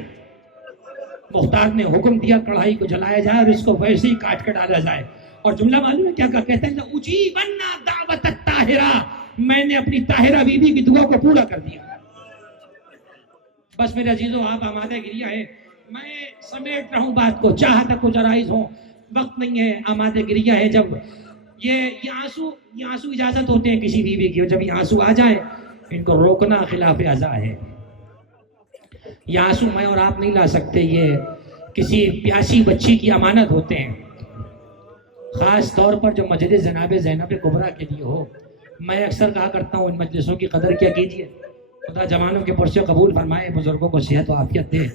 مختار نے حکم دیا کڑھائی کو جلایا جائے اور اس کو ویسے ہی کاٹ کر ڈالا جائے. اور جملہ معلوم ہے کیا کہتا ہے؟ اجیبنا دعوت الطاہرہ، میں نے اپنی طاہرہ بی بی کی دعا کو پورا کر دیا. بس میرے عزیزو، آپ آمادہ گریہ ہے، میں سمیٹ رہا ہوں بات کو، چاہا تک کچھ عرائض ہوں، وقت نہیں ہے. آمادہ گریہ ہے. جب یہ آنسو اجازت ہوتے ہیں کسی بیوی کی، اور جب یہ آنسو آ جائیں ان کو روکنا خلاف ازا ہے. یہ آنسو میں اور آپ نہیں لا سکتے، یہ کسی پیاسی بچی کی امانت ہوتے ہیں، خاص طور پر جو مجلس جناب زینب کبریٰ کے لیے ہو. میں اکثر کہا کرتا ہوں ان مجلسوں کی قدر کیا کیجیے. خدا جوانوں کے پرچے قبول فرمائے، بزرگوں کو صحت و عافیت دے،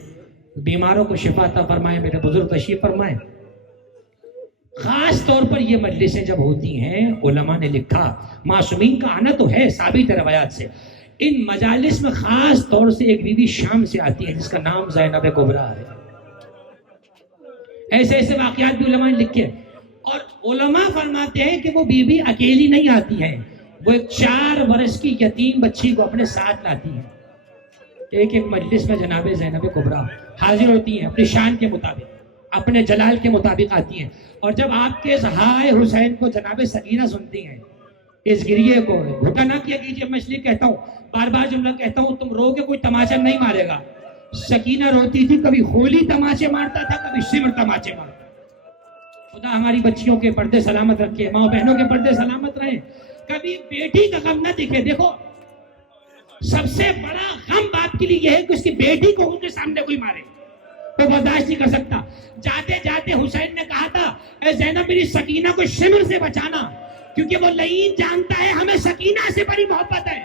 بیماروں کو شفا عطا فرمائے، میرے بزرگ تشریف فرمائے. خاص طور پر یہ مجلسیں جب ہوتی ہیں، علماء نے لکھا، معصومین کا آنا تو ہے ثابت روایات سے، ان مجالس میں خاص طور سے ایک بیوی شام سے آتی ہے جس کا نام زینب کبریٰ ہے. ایسے ایسے واقعات بھی علماء نے لکھے، اور علماء فرماتے ہیں کہ وہ بیوی اکیلی نہیں آتی ہے، وہ ایک 4 برس کی یتیم بچی کو اپنے ساتھ لاتی ہے. ایک مجلس میں جناب زینب کبریٰ حاضر ہوتی ہیں، اپنی شان کے مطابق، اپنے جلال کے مطابق آتی ہیں. اور جب آپ کے ہائے حسین کو جناب سکینہ سنتی ہیں، اس گریے کو بھوکا نہ کیا کیجیے. میں اس لیے کہتا ہوں، بار بار جملہ کہتا ہوں، تم رو کے کوئی تماچا نہیں مارے گا. سکینہ روتی تھی، کبھی ہولی تماچے مارتا تھا، کبھی سمر تماچے مارتا. خدا ہماری بچیوں کے پردے سلامت رکھے، ماں بہنوں کے پردے سلامت رہیں، کبھی بیٹی کا غم نہ دکھے. دیکھو سب سے بڑا غم باپ کے لیے یہ ہے کہ اس کی بیٹی کو ان کے سامنے کوئی مارے، تو برداشت نہیں کر سکتا. جاتے جاتے حسین نے کہا تھا، اے زینب میری سکینہ کو شمر سے بچانا، کیونکہ وہ لعین جانتا ہے ہمیں سکینہ سے بڑی محبت ہے.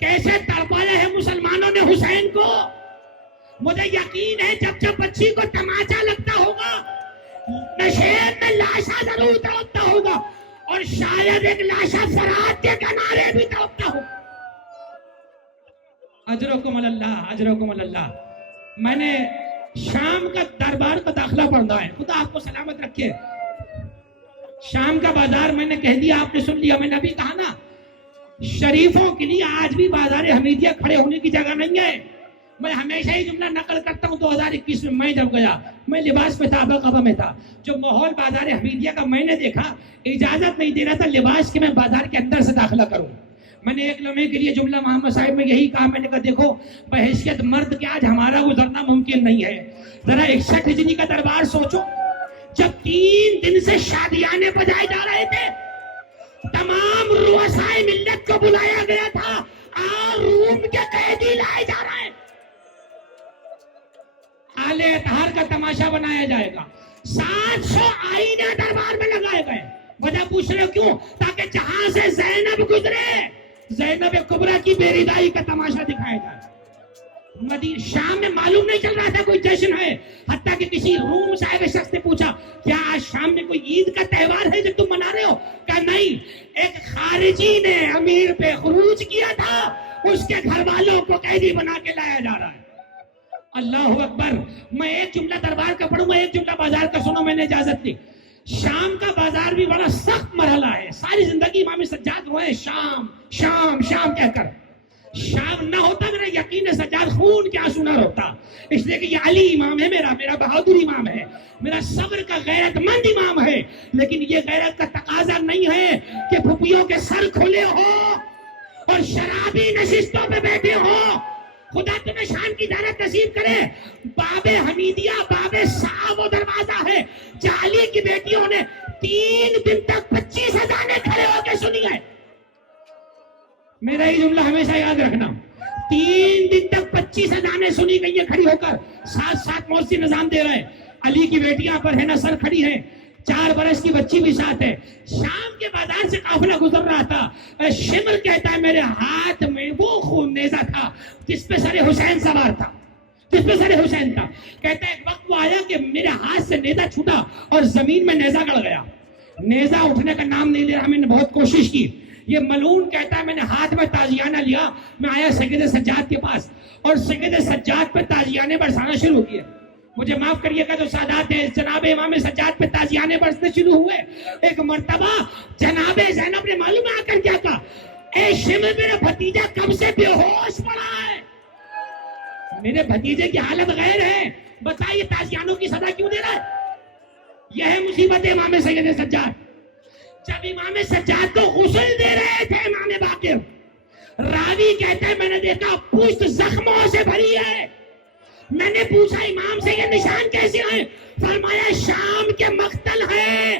کیسے تڑپایا ہے مسلمانوں نے حسین کو. مجھے یقین ہے جب جب بچی کو تماچا لگتا ہوگا، نشیب میں لاشا ضرور تڑپتا ہوگا، اور شاید ایک لاشا فرات کے کنارے بھی تڑپتا ہوگا. اجرکم اللہ، اجرکم اللہ. میں نے شام کا دربار کا داخلہ پڑھنا ہے، خدا آپ کو سلامت رکھے. شام کا بازار میں نے کہہ دیا، آپ نے سن لیا. میں نے ابھی کہا نا، شریفوں کے لیے آج بھی بازار حمیدیہ کھڑے ہونے کی جگہ نہیں ہے. میں ہمیشہ ہی جملہ نقل کرتا ہوں. 2021 میں جب گیا، میں لباس میں تھا، ابا میں تھا. جو ماحول بازار حمیدیہ کا میں نے دیکھا، اجازت نہیں دے رہا تھا لباس کے میں بازار کے اندر سے داخلہ کروں. میں نے ایک لمحے کے لیے جملہ محمد صاحب میں یہی کہا، میں نے کہا دیکھو بحیثیت مرد کے آج ہمارا گزرنا ممکن نہیں ہے. ذرا 61 ہجری کا دربار سوچو، جب 3 دن سے شادیانے بجائے جا رہے تھے، تمام رؤسائے ملت کو بلایا گیا تھا، اور روم کے قیدی لائے جا رہے ہیں. آل اطہار کا تماشا بنایا جائے گا. 700 آئینے دربار میں لگائے گئے. وجہ پوچھ رہے ہو کیوں؟ تاکہ جہاں سے زینب گزرے، زینب کبریٰ کی بیریدائی کا تماشا دکھایا جائے. شام میں معلوم نہیں چل رہا تھا کوئی جشن ہے، حتیٰ کہ کسی روم صاحب شخص نے پوچھا کیا آج شام میں کوئی عید کا تہوار ہے جو تم منا رہے ہو؟ کہا نہیں، ایک خارجی نے امیر پہ خروج کیا تھا، اس کے گھر والوں کو قیدی بنا کے لایا جا رہا ہے. اللہ اکبر. میں ایک جملہ دربار کا پڑھوں گا، ایک جملہ بازار کا سنو، میں نے اجازت دی. شام کا بازار بھی بڑا سخت مرحلہ ہے. ساری زندگی امام سجاد روئے شام شام شام کہہ کر. شام نہ ہوتا میرا یقین سجاد خون کے آنسو نہ روتا، اس لیے کہ یہ علی امام ہے، میرا بہادر امام ہے، میرا صبر کا غیرت مند امام ہے. لیکن یہ غیرت کا تقاضا نہیں ہے کہ پھپھیوں کے سر کھلے ہو اور شرابی نشستوں پہ بیٹھے ہو. خدا تمہیں شان کی زیارت نصیب کرے. باب حمیدیہ، باب صاحب و دروازہ ہے. جعلی کی بیٹیوں نے 3 دن تک 25 اذانیں کھڑے ہو کے سنی ہے. میرا یہ جملہ ہمیشہ یاد رکھنا. 3 دن تک 25 اذانیں سنی گئی ہیں کھڑی ہو کر. ساتھ مؤذن نظام دے رہے ہیں. علی کی بیٹیاں پر ہے نا سر کھڑی ہیں، 4 برس کی بچی بھی ساتھ ہے. شام کے بازار سے قافلہ گزر رہا تھا. شمر کہتا ہے میرے ہاتھ میں وہ خون نیزہ تھا جس پہ سر حسین سوار تھا، جس پہ سر حسین تھا. کہتا ہے ایک وقت وہ آیا کہ میرے ہاتھ سے نیزہ چھوٹا اور زمین میں نیزہ گڑ گیا. نیزہ اٹھنے کا نام نہیں لے رہا، میں نے بہت کوشش کی. یہ ملعون کہتا ہے میں نے ہاتھ میں تازیانہ لیا، میں آیا سید سجاد کے پاس اور سید سجاد پہ تازیانے برسانا شروع کیے. مجھے معاف کریے گا جو سادات ہیں، جناب امام سجاد پہ تازیانے برسنے شروع ہوئے. ایک مرتبہ جناب زینب نے معلوم آ کر کیا کہا، اے شمر میرا بھتیجا کب سے بے ہوش پڑا ہے، میرے بھتیجے کی حالت غیر ہے. بتائیے تازیانوں کی سزا کیوں دے رہا ہے؟ یہ ہے مصیبت امام سید سجاد۔ جب امام سجاد کو غسل دے رہے تھے امام باقر، راوی کہتا ہے میں نے دیکھا پشت زخموں سے بھری ہے۔ میں نے پوچھا امام سے یہ نشان کیسے آئے؟ فرمایا شام کے مقتل ہے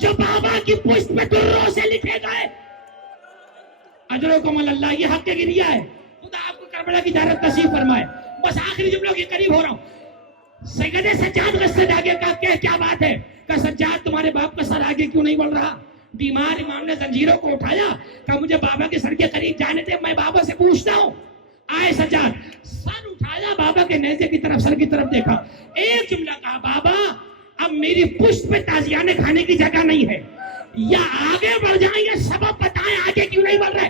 جو بابا کی پشت پہ دروں سے لکھے گئے۔ اجرکم اللہ، یہ حق گریہ ہے۔ خدا آپ کو کربلا کی زیارت نصیب فرمائے۔ بس آخری جملوں کے قریب ہو رہا ہوں۔ سید سجاد غصے آگے کا کیا بات ہے کہ سجاد تمہارے باپ کا سر آگے کیوں نہیں بڑھ رہا؟ بیمار امام نے زنجیروں کو اٹھایا، کہا مجھے بابا کے سر کے قریب جانے دے، میں بابا سے پوچھتا ہوں۔ آئے سجاد، سر اٹھایا، بابا کے نیزے کی طرف، سر کی طرف دیکھا، ایک جملہ کہا بابا اب میری پشت پہ تازیانے کھانے کی جگہ نہیں ہے، یا آگے بڑھ جائیں یا سبب بتائیں آگے کیوں نہیں بڑھ رہے۔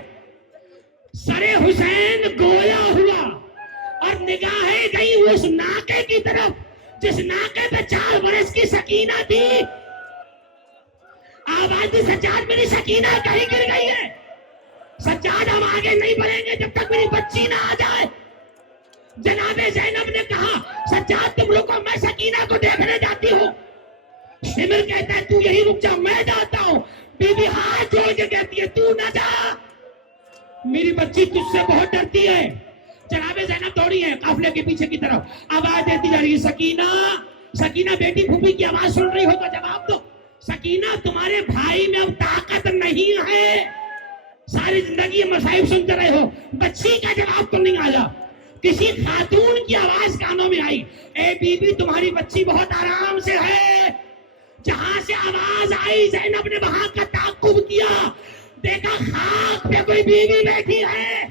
سر حسین گویا ہوا اور نگاہیں گئی اس ناکے کی طرف جس ناکے پہ 4 برس کی سکینہ تھی۔ آواز دی سجاد میری سکینہ کہیں گر گئی ہے، سجاد ہم آگے نہیں بڑھیں گے جب تک میری بچی نہ آ جائے۔ جناب زینب نے کہا سجاد تم رکو، میں سکینہ کو دیکھنے جاتی ہوں۔ شمر کہتا ہے تو یہی رک جا، میں جاتا ہوں۔ بی بی ہاتھ جوڑ کے کہتی ہے تو نہ جا، میری بچی تجھ سے بہت ڈرتی ہے۔ جناب زینب دوڑی ہے قافلے کے پیچھے کی طرف، آواز دیتی جا رہی ہے سکینہ، سکینہ بیٹی پھوپھی کی آواز سن رہی ہوگا، جواب دو۔ سکینہ تمہارے بھائی میں اب طاقت نہیں ہے، ساری زندگی مصائب سنتے رہے ہو، بچی کا جواب تو نہیں آیا۔ کسی خاتون کی آواز کانوں میں آئی، اے بی بی تمہاری بچی بہت آرام سے ہے۔ جہاں سے آواز آئی زینب نے وہاں کا تعقب کیا، دیکھا خاک پہ کوئی بیوی بیٹھی ہے،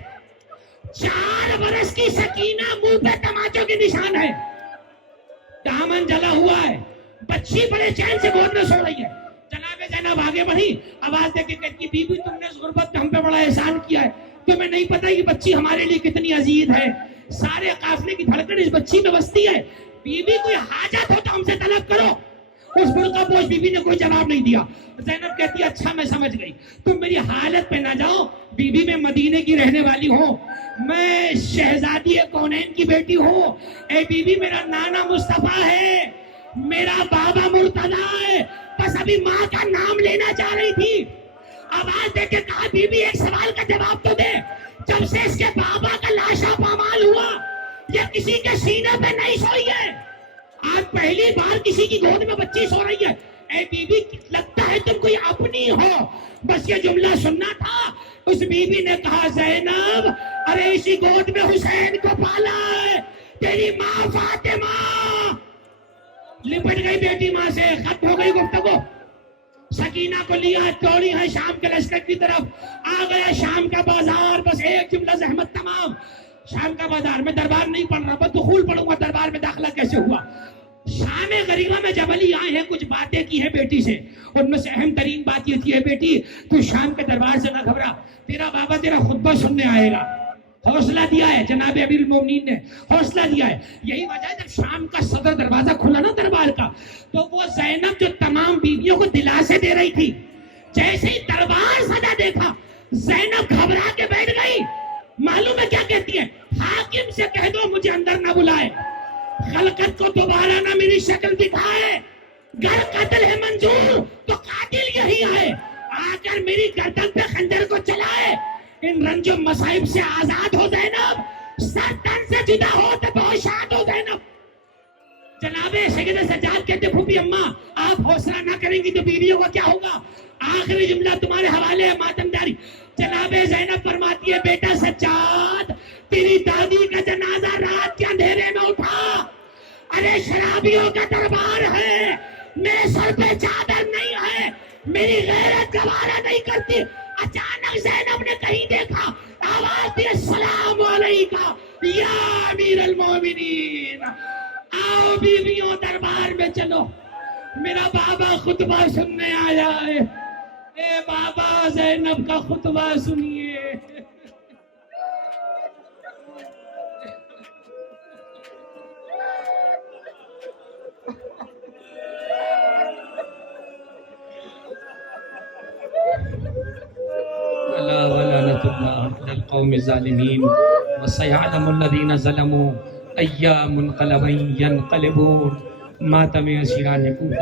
4 برس کی سکینہ، منہ پہ تماچوں کے نشان ہے، دامن جلا ہوا ہے، بچی بڑے چین سے گود میں سو رہی ہے۔ جناب زینب آگے بڑھی، آواز دے کے کہتی بی بی تم نے اس غربت میں ہم پہ بڑا احسان کیا ہے، تمہیں نہیں پتا یہ بچی ہمارے لیے کتنی عزیز ہے، سارے قافلے کی دھڑکن اس بچی میں بستی ہے، بی بی کوئی حاجت ہو تو ہم سے طلب کرو۔ اس برقع پوش بی بی نے کوئی جواب نہیں دیا۔ زینب کہتی اچھا میں سمجھ گئی، تم میری حالت پہ نہ جاؤ، بی بی میں مدینے کی رہنے والی ہوں، میں شہزادی کونین کی بیٹی ہوں، اے بی بی میرا نانا مصطفیٰ ہے، میرا بابا مرتضیٰ ہے، بس ابھی ماں کا نام لینا چاہ رہی تھی۔ آواز دے کے کہا بی بی ایک سوال کا جواب تو دے، جب سے اس کے بابا کا لاشا پامال ہوا یہ کسی کے سینے پہ نہیں سوئی ہے، آج پہلی بار کسی کی گود میں بچی سو رہی ہے، اے بی بی لگتا ہے تم کوئی اپنی ہو، بس یہ جملہ سننا تھا۔ اس بی بی نے کہا زینب ارے اسی گود میں حسین کو پالا ہے تیری ماں فاطمہ۔ لپٹ گئی بیٹی ماں سے، ختم ہو گئی گفتگو۔ سکینہ کو لیا، دوڑی ہے شام کے لشکر کی طرف، آ گیا شام کا بازار، بس ایک جملہ زحمت تمام۔ شام کا بازار میں دربار نہیں پڑھ رہا، بس دخول پڑھوں گا، دربار میں داخلہ کیسے ہوا۔ شام غریبہ میں جب علی آئے ہیں، کچھ باتیں کی ہیں بیٹی سے، ان میں سے اہم ترین بات یہ تھی ہے بیٹی تو شام کے دربار سے نہ گھبرا، تیرا بابا تیرا خطبہ سننے آئے گا۔ حوصلہ دیا ہے جناب امیر المومنین نے، حوصلہ دیا ہے۔ یہی وجہ ہے جب شام کا صدر دروازہ کھلا نا دربار کا، تو وہ زینب جو تمام بیویوں کو دلاسے دے رہی تھی، جیسے ہی دربار سجا دیکھا زینب گھبرا کے بیٹھ گئی۔ معلوم ہے کیا کہتی ہے؟ حاکم سے کہہ دو مجھے اندر نہ بلائے، خلقت کو دوبارہ نہ میری شکل دکھائے، گر قتل ہے منظور تو قاتل یہی آئے، آ کر میری گردن پہ خنجر کو چلائے، ان رنج و مصائب سے آزاد ہو زینب، سر تن سے جدا ہو تو بہت شاد ہو زینب۔ جناب سید سجاد کہتے پھوپھی اماں آپ حوصلہ نہ کریں گی تو بیویوں کا کیا ہوگا، آخری جملہ تمہارے حوالے ہے ماتم داری۔ جناب زینب فرماتی ہے بیٹا سجاد تیری دادی کا جنازہ رات کے اندھیرے میں اٹھا، ارے شرابیوں کا دربار ہے، میرے سر پہ چادر نہیں ہے، میری غیرت گوارا نہیں کرتی۔ اچانک زینب نے کہیں دیکھا، آواز دی السلام علیکہ یا امیر المومنین، آؤ بیویوں دربار میں چلو، میرا بابا خطبہ سننے آیا ہے، اے بابا زینب کا خطبہ سنیے۔ القوم الظالمین وسيعلم الذين ظلموا ایام انقلبن ینقلبون، ماتم اسیران پور.